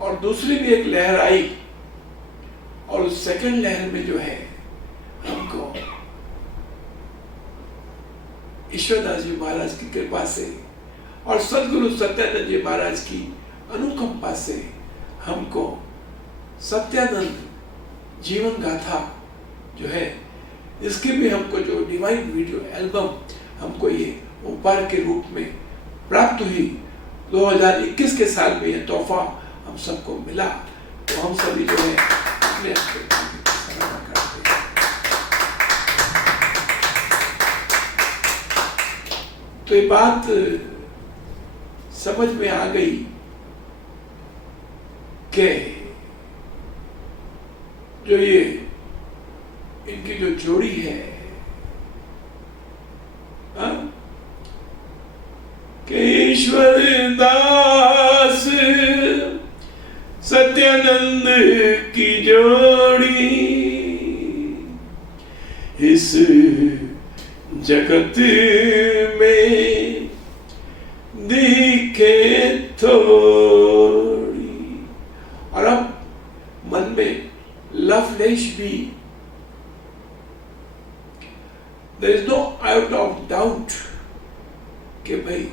और दूसरी भी एक लहर आई, और उस सेकंड लहर में जो है हमको ईश्वरदास जी महाराज की कृपा से और सदगुरु सत्यानंद जी महाराज की अनुकंपा से हमको सत्यानंद जीवन गाथा जो है, इसकी भी हमको जो डिवाइन वीडियो एल्बम हमको ये उपहार के रूप में प्राप्त हुई। 2021 के साल में यह तोहफा हम सबको मिला, तो हम सभी जो है अपने सराहना करते हैं। तो ये बात समझ में आ गई कि जो ये इनकी जो जोड़ी है कि ईश्वर दास सत्यानंद की जोड़ी इस जगत में दिखे थोड़ी। और अब मन में लवलेश भी, there is no iota of doubt कि भाई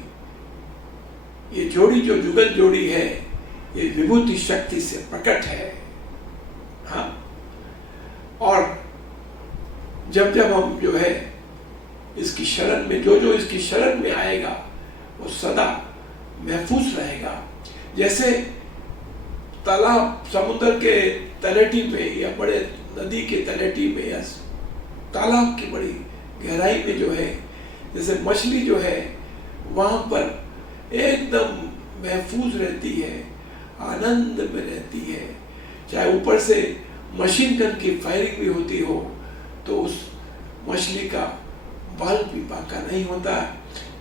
ये जोड़ी जो जुगल जोड़ी है ये विभूति शक्ति से प्रकट है। हाँ, और जब जब हम जो है इसकी शरण में, जो इसकी शरण में आएगा वो सदा महफूज रहेगा। जैसे तालाब समुद्र के तलहटी में या बड़े नदी के तलहटी में या तालाब की बड़ी गहराई में जो है, जैसे मछली जो है वहां पर एकदम महफूज रहती है, आनंद में रहती है, चाहे ऊपर से मशीन गन की फायरिंग भी होती हो तो उस मछली का बाल भी बांका नहीं होता।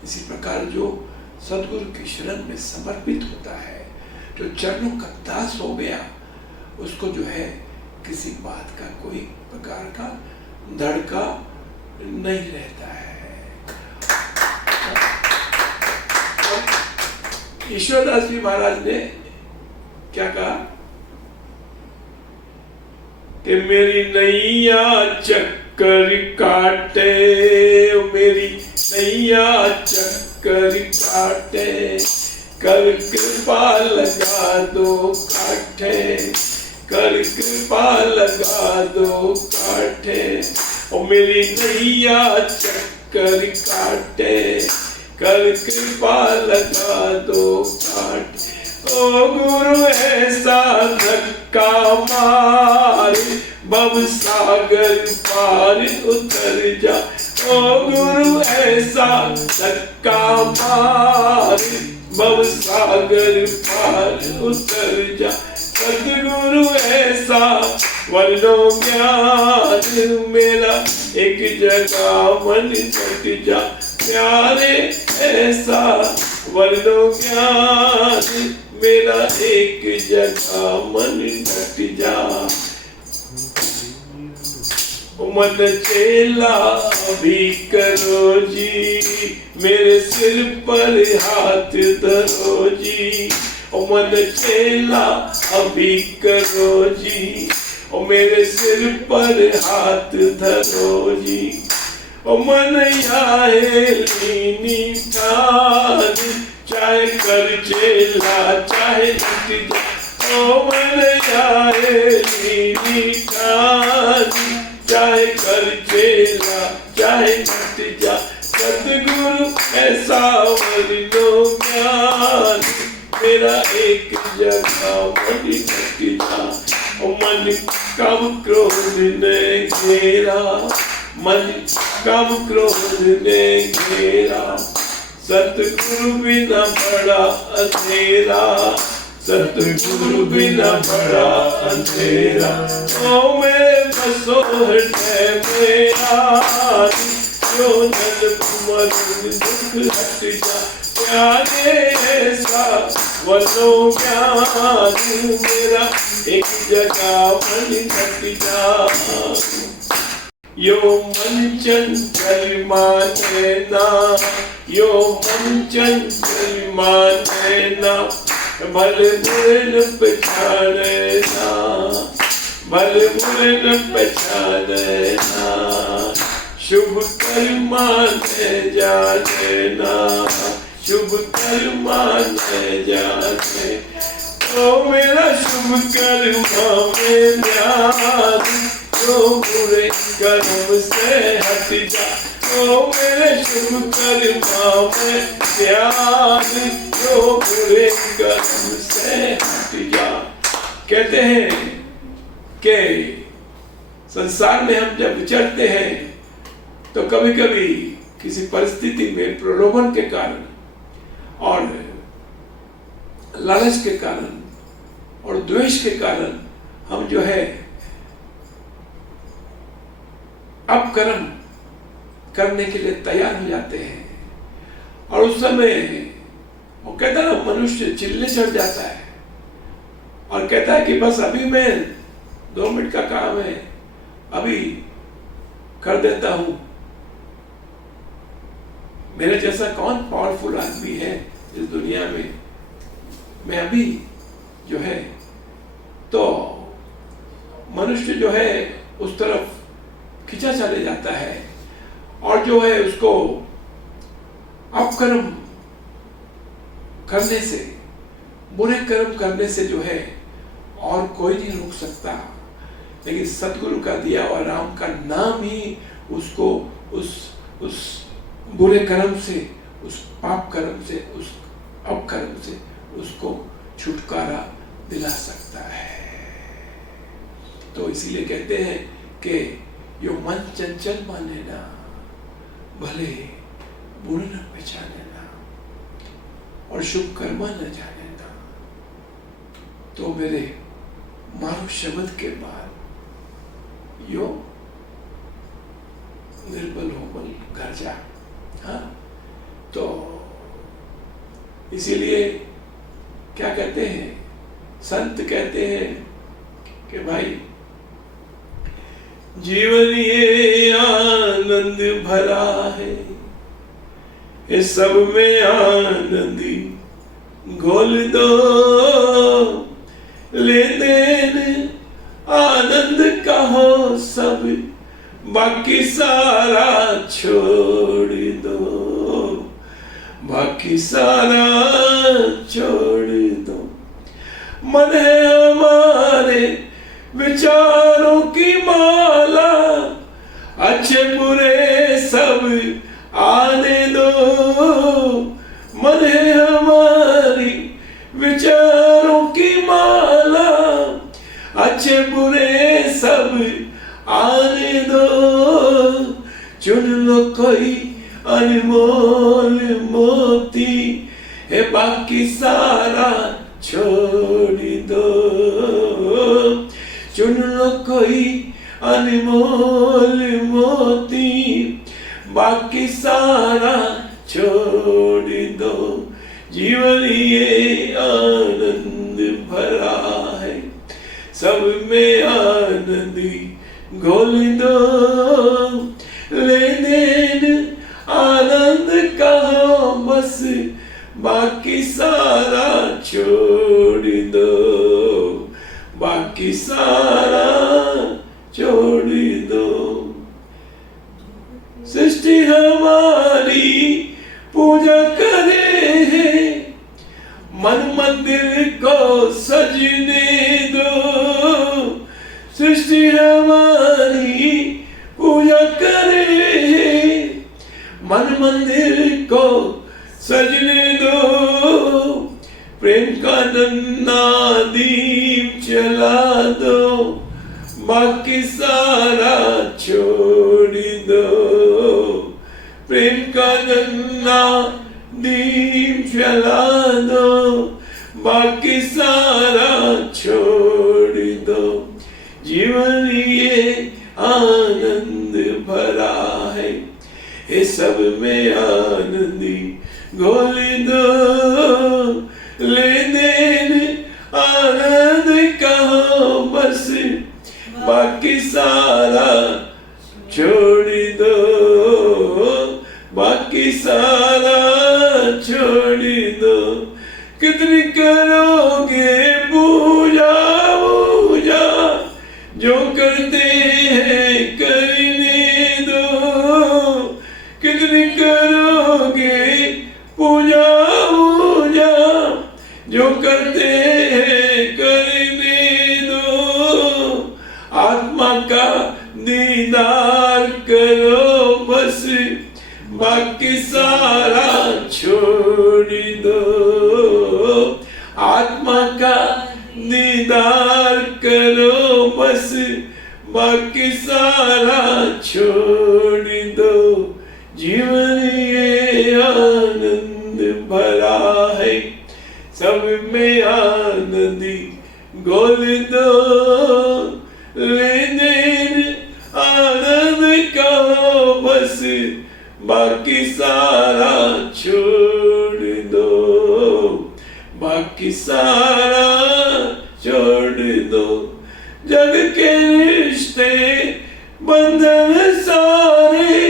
इसी प्रकार जो सदगुरु की शरण में समर्पित होता है, जो चरणों का दास हो गया, उसको जो है किसी बात का कोई प्रकार का धड़का नहीं रहता है। ईश्वरदास जी महाराज ने क्या कहा कि मेरी नैया चक्कर काटे, मेरी नैया चक्कर काटे, कर कृपा लगा दो काठे, कर कृपा लगा दो काठे। ओ मेरी नैया चक्कर काटे, कर कृपा लगा दो काठे। ओ गुरु ऐसा धक्का मार, भव सागर पार उतर जा। ओ गुरु ऐसा धक्का मार, भव सागर पार उतर जा। सतगुरु ऐसा वर्णो ज्ञान, मेरा एक जगह मन सट जा। प्यारे ऐसा वर्णो ज्ञान, मेरा एक जगह मन सट जा। मन चेला भी करो जी, मेरे सिर पर हाथ धरो जी। ओ मन चेला अभी करो जी, ओ मेरे सिर पर हाथ धरो जी। ओ मन आए लीनी ठान, चाहे कर चेला चाहे लट जा। ओ मन आए लीनी ठान, चाहे कर चेला चाहे लट जा। सतगुरु ऐसा वरनो ज्ञान, मेरा एक जगह मन लट जा। ओ मन कब क्रोध ने घेरा, मन कब क्रोध ने घेरा। सतगुरु बिना बड़ा अंधेरा, सतगुरु बिना बड़ा अंधेरा। ओ मैं बसो हृदय मेरा, जो नल मरण दुख हट जा। प्यारे ऐसा वरनो ज्ञान, मेरा एक जगह मन लट जा। यो मन चंचल माने ना, यो मन चंचल माने ना। भले बुरे न पहचाने ना, भले बुरे न पहचाने ना। शुभ कर्मा ने जाने ना, शुभ कर्मा ने जाने। ओ मेरा शुभ कर्मा में ध्यान, जो बुरे कर्म से हट जा। ओ मेरे शुभ कर्मा में ध्यान, जो बुरे कर्म से हट जा। कहते हैं कि संसार में हम जब विचरते हैं तो कभी कभी किसी परिस्थिति में प्रलोभन के कारण और लालच के कारण और द्वेष के कारण हम जो है अपकर्म करने के लिए तैयार हो जाते हैं। और उस समय वो कहता है ना, मनुष्य चिल्ले चढ़ जाता है और कहता है कि बस अभी मैं 2 मिनट का काम है, अभी कर देता हूं। मेरे जैसा कौन पावरफुल आदमी है इस दुनिया में, मैं अभी जो है। तो मनुष्य जो है उस तरफ खिंचा चले जाता है और जो है उसको अपकर्म करने से, बुरे कर्म करने से जो है और कोई नहीं रोक सकता। लेकिन सतगुरु का दिया हुआ राम का नाम ही उसको उस बुरे कर्म से, उस पाप कर्म से, उस अपकर्म से उसको छुटकारा दिला सकता है। तो इसीलिए कहते हैं कि यो मन चंचल माने ना, भले बुरे न पहचाने ना, और शुभ कर्मा न जाने ना। तो मेरे मारो शब्द के बाद यो निर्बल हो मन घर जा। हाँ, तो इसीलिए क्या कहते हैं संत, कहते हैं कि भाई जीवन ये आनंद भरा है, ये सब में आनंदी घोल दो। ले देन आनंद का हो सब, बाकी सारा छोड़ दो, बाकी सारा छोड़ दो। मन है हमारे विचारों की माला, अच्छे बुरे सब आने दो। मन है हमारी विचारों की माला, अच्छे बुरे सब आने दो। चुन लो कोई अनमोल मोती, है बाकी सारा छोड़ दो। चुन लो कोई अनमोल मोती, बाकी सारा छोड़ दो। जीवन ये आनंद भरा है, सब में आनंद घोल दो। छोड़ दो, बाकी सारा छोड़ दो। सृष्टि हमारी पूजा करे है, मन मंदिर को सजने दो। सृष्टि हमारी पूजा करे है, मन मंदिर को सजने दो। प्रेम का नन्हा दीप जला दो, बाकी सारा छोड़ दो। प्रेम का नन्हा दीप जला दो, बाकी सारा छोड़ दो। जीवन ये आनंद भरा है, ये सब में आनंदी घोल दो। लेन आनंद कहो बस, बाकी सारा छोड़ दो, बाकी सारा छोड़ दो। कितनी करोगे पूजा पूजा, जो करते हैं करने दो। कितनी करोगे पूजा पूजा, जो करते हैं करने दो। आत्मा का दीदार करो बस, बाकी सारा छोड़ दो। आत्मा का दीदार करो बस, बाकी सारा छोड़ दो। जीवन ये आनंद भरा है, सब में आनंदी घोल दो। लेने आनंद कहो बस, बाकी सारा छोड़ दो, बाकी सारा छोड़ दो। जग के रिश्ते बंधन सारे,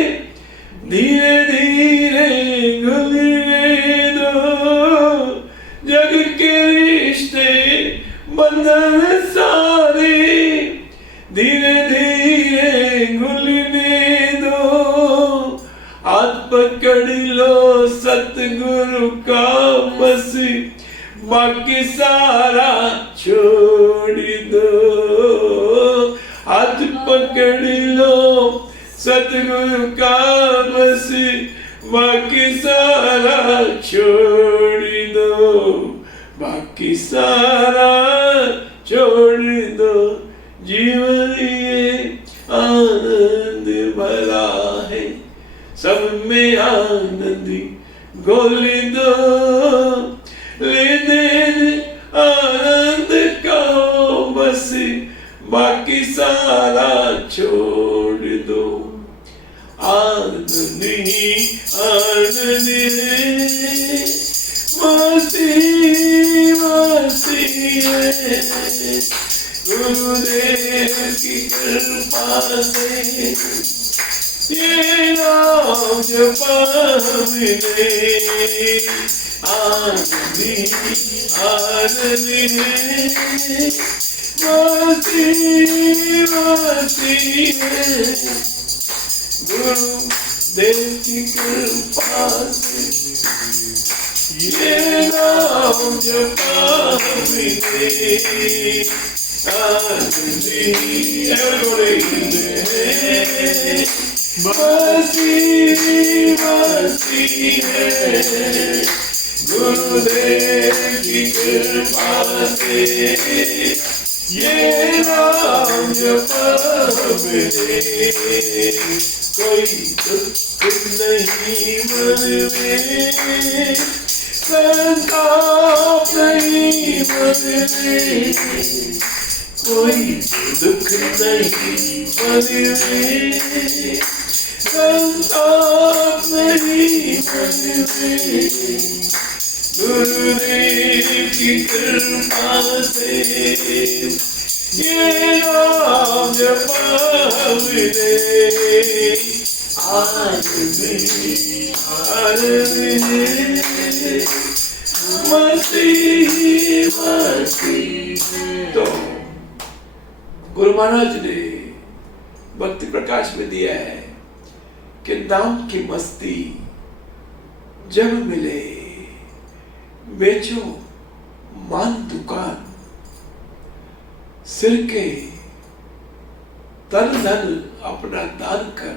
धीरे धीरे घुलने दो। जग के रिश्ते बंधन सारे, धीरे धीरे घुलने दो। हाथ पकड़ लो सतगुरु का बस, बाकी सारा छोड़ दो। हाथ पकड़ लो सतगुरु का बस, बाकी सारा छोड़ दो, बाकी सारा छोड़ दो। जीवन ये आनंद भरा है, सब में आनंदी घोल दो। लेने आनंद कहो बस, बाकी सारा छोड़ दो। आनंदी आनंदी मस्ती मस्ती है, गुरुदेव की कृपा से ये नाम जपा मिले। आनंदी आनंदी मस्ती मस्ती है, गुरुदेव की कृपा से ये नाम जपा मिले। आनंदी मस्ती मस्ती है, गुरुदेव की कृपा से ये नाम जपा मिले। कोई दुख नहीं मन में, संताप नहीं मन में, कोई दुख नहीं मन में, संताप नहीं मन में। गुरुदेव की कृपा से ये नाम जपा मिले। आनंदी आनंदी मसीह मसीह। तो गुरु महाराज ने भक्ति प्रकाश में दिया है कि नाम की मस्ती जब मिले बेचो मान दुकान, सिर के तन धन अपना दान कर,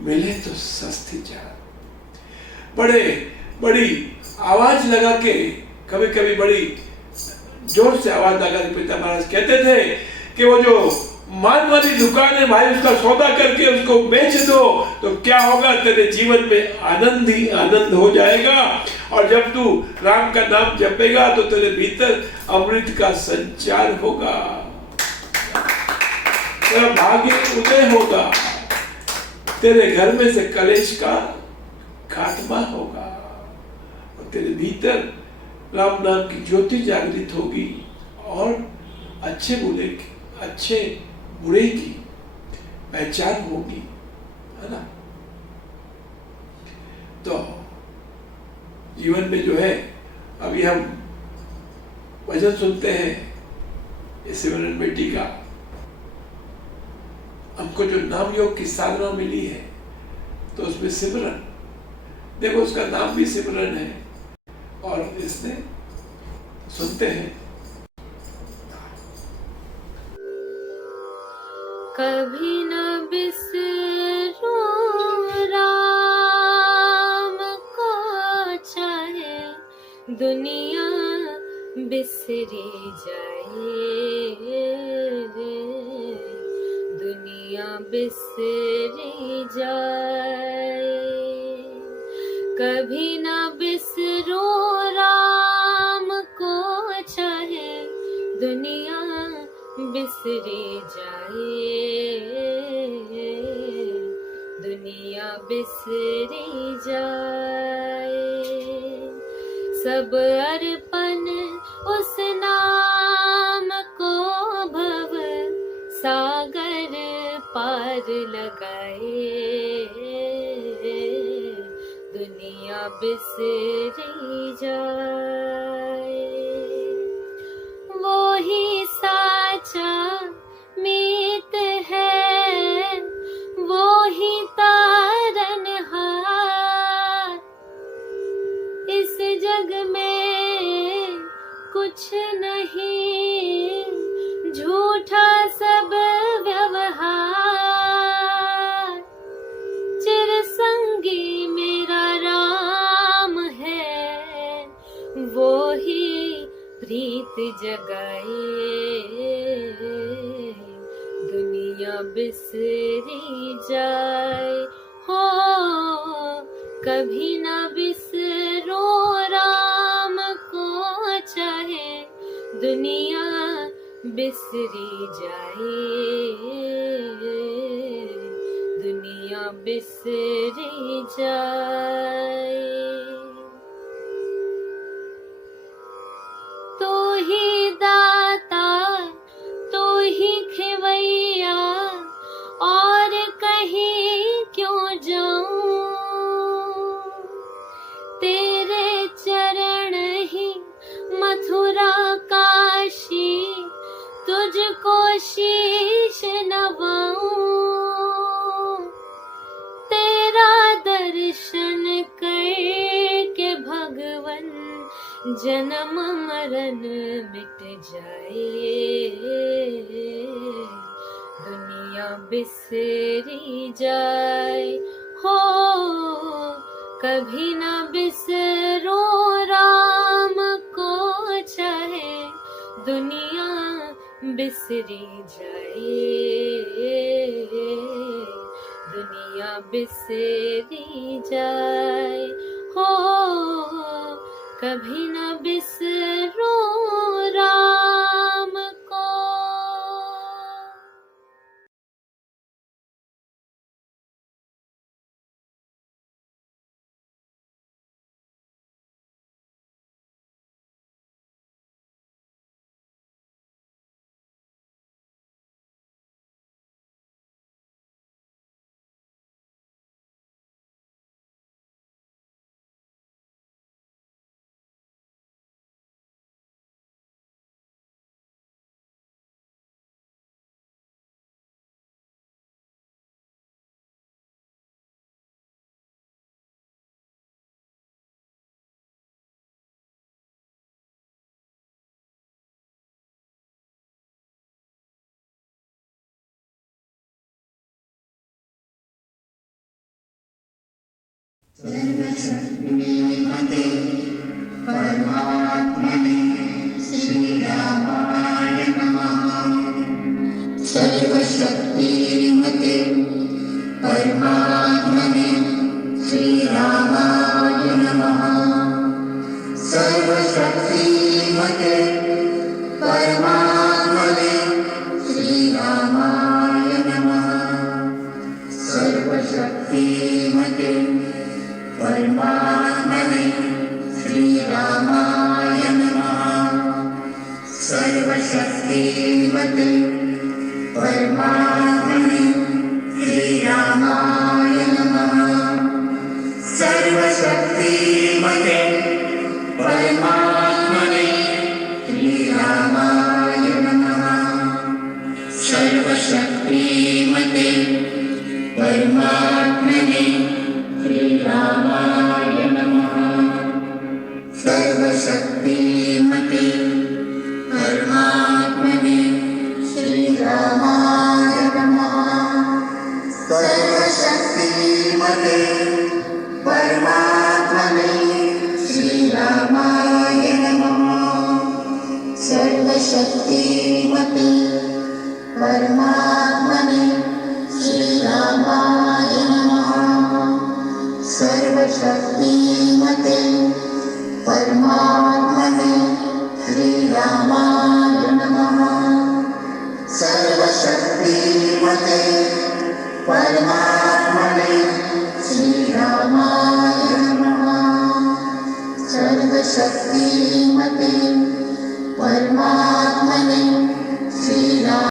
मिले तो सस्ती जान। बड़ी आवाज लगा के, कभी कभी बड़ी जोर से आवाज लगा के पिता महाराज कहते थे कि वो जो मान वाली दुकान है भाई, उसका सौदा करके उसको बेच दो तो क्या होगा, तेरे जीवन में आनंद ही आनंद हो जाएगा। और जब तू राम का नाम जपेगा तो तेरे भीतर अमृत का संचार होगा, तेरा भाग्य उदय होगा, तेरे घर में से कलेश का खात्मा होगा और तेरे भीतर राम नाम की ज्योति जागृत होगी और अच्छे बुरे की पहचान होगी, है ना। तो जीवन में जो है, अभी हम भजन सुनते हैं इस सिमरन बेटी का, हमको जो नाम योग की साधना मिली है तो उसमें सिमरन, देखो उसका नाम भी सिमरन है। और इसने सुनते हैं, कभी न बिसरो राम को, चाहे दुनिया बिसरी जाए, दुनिया बिसरी जाए। कभी न बिसरो राम को, चाहे दुनिया बिसरी जाए, दुनिया बिसरी जाए। सब अर्पण उस नाम को, भव सागर पार लगाए, दुनिया बिसरी जाए। वो ही साचा मीत है, वो ही तारनहार, इस जग में कुछ नहीं, झूठा सब व्यवहार। चिरसंगी मेरा राम है, वो ही प्रीत जगाए, दुनिया बिसरी जाए। हो कभी न बिसरो राम को, चाहे दुनिया बिसरी जाए, दुनिया बिसरी जाए। तू ही दाता, तू ही खिवैया, और कहीं क्यों जाऊं, तेरे चरण ही मथुरा काशी, तुझको शीश नवाऊं। तेरा दर्शन करके भगवन जन्म मरण मिट जाए, दुनिया बिसरी जाए। हो कभी न बिसरो राम को, चाहे दुनिया बिसरी जाए, दुनिया बिसरी जाए। हो कभी न बिसरो राम सर्वशक्तिमते परमात्मने श्रीरामाय नमः। सर्वशक्तिमते परमात्मने श्रीरामाय नमः। सर्वशक्तिमते परमात्मने श्रीरामाय नमः। सर्वशक्तिमते परमात्मने श्रीरामाय नमः। सर्वशक्तिमते परमात्मने श्रीरामाय नमः। सर्वशक्तिमते परमात्मने श्रीरामाय नमः। सर्वशक्तिमते परमात्मने श्रीरामाय नमः। सर्वशक्तिमते परमात्मने श्रीरामाय नमः। सर्वशक्तिमते परमात्मने श्रीरामाय नमः। सर्वशक्तिमते परमात्मने श्रीरामाय नमः। सर्वशक्तिमते परमात्मने श्रीरामाय नमः। सर्वशक्तिमते परमात्मने श्रीरामाय नमः। सर्वशक्तिमते परमात्मने श्रीराम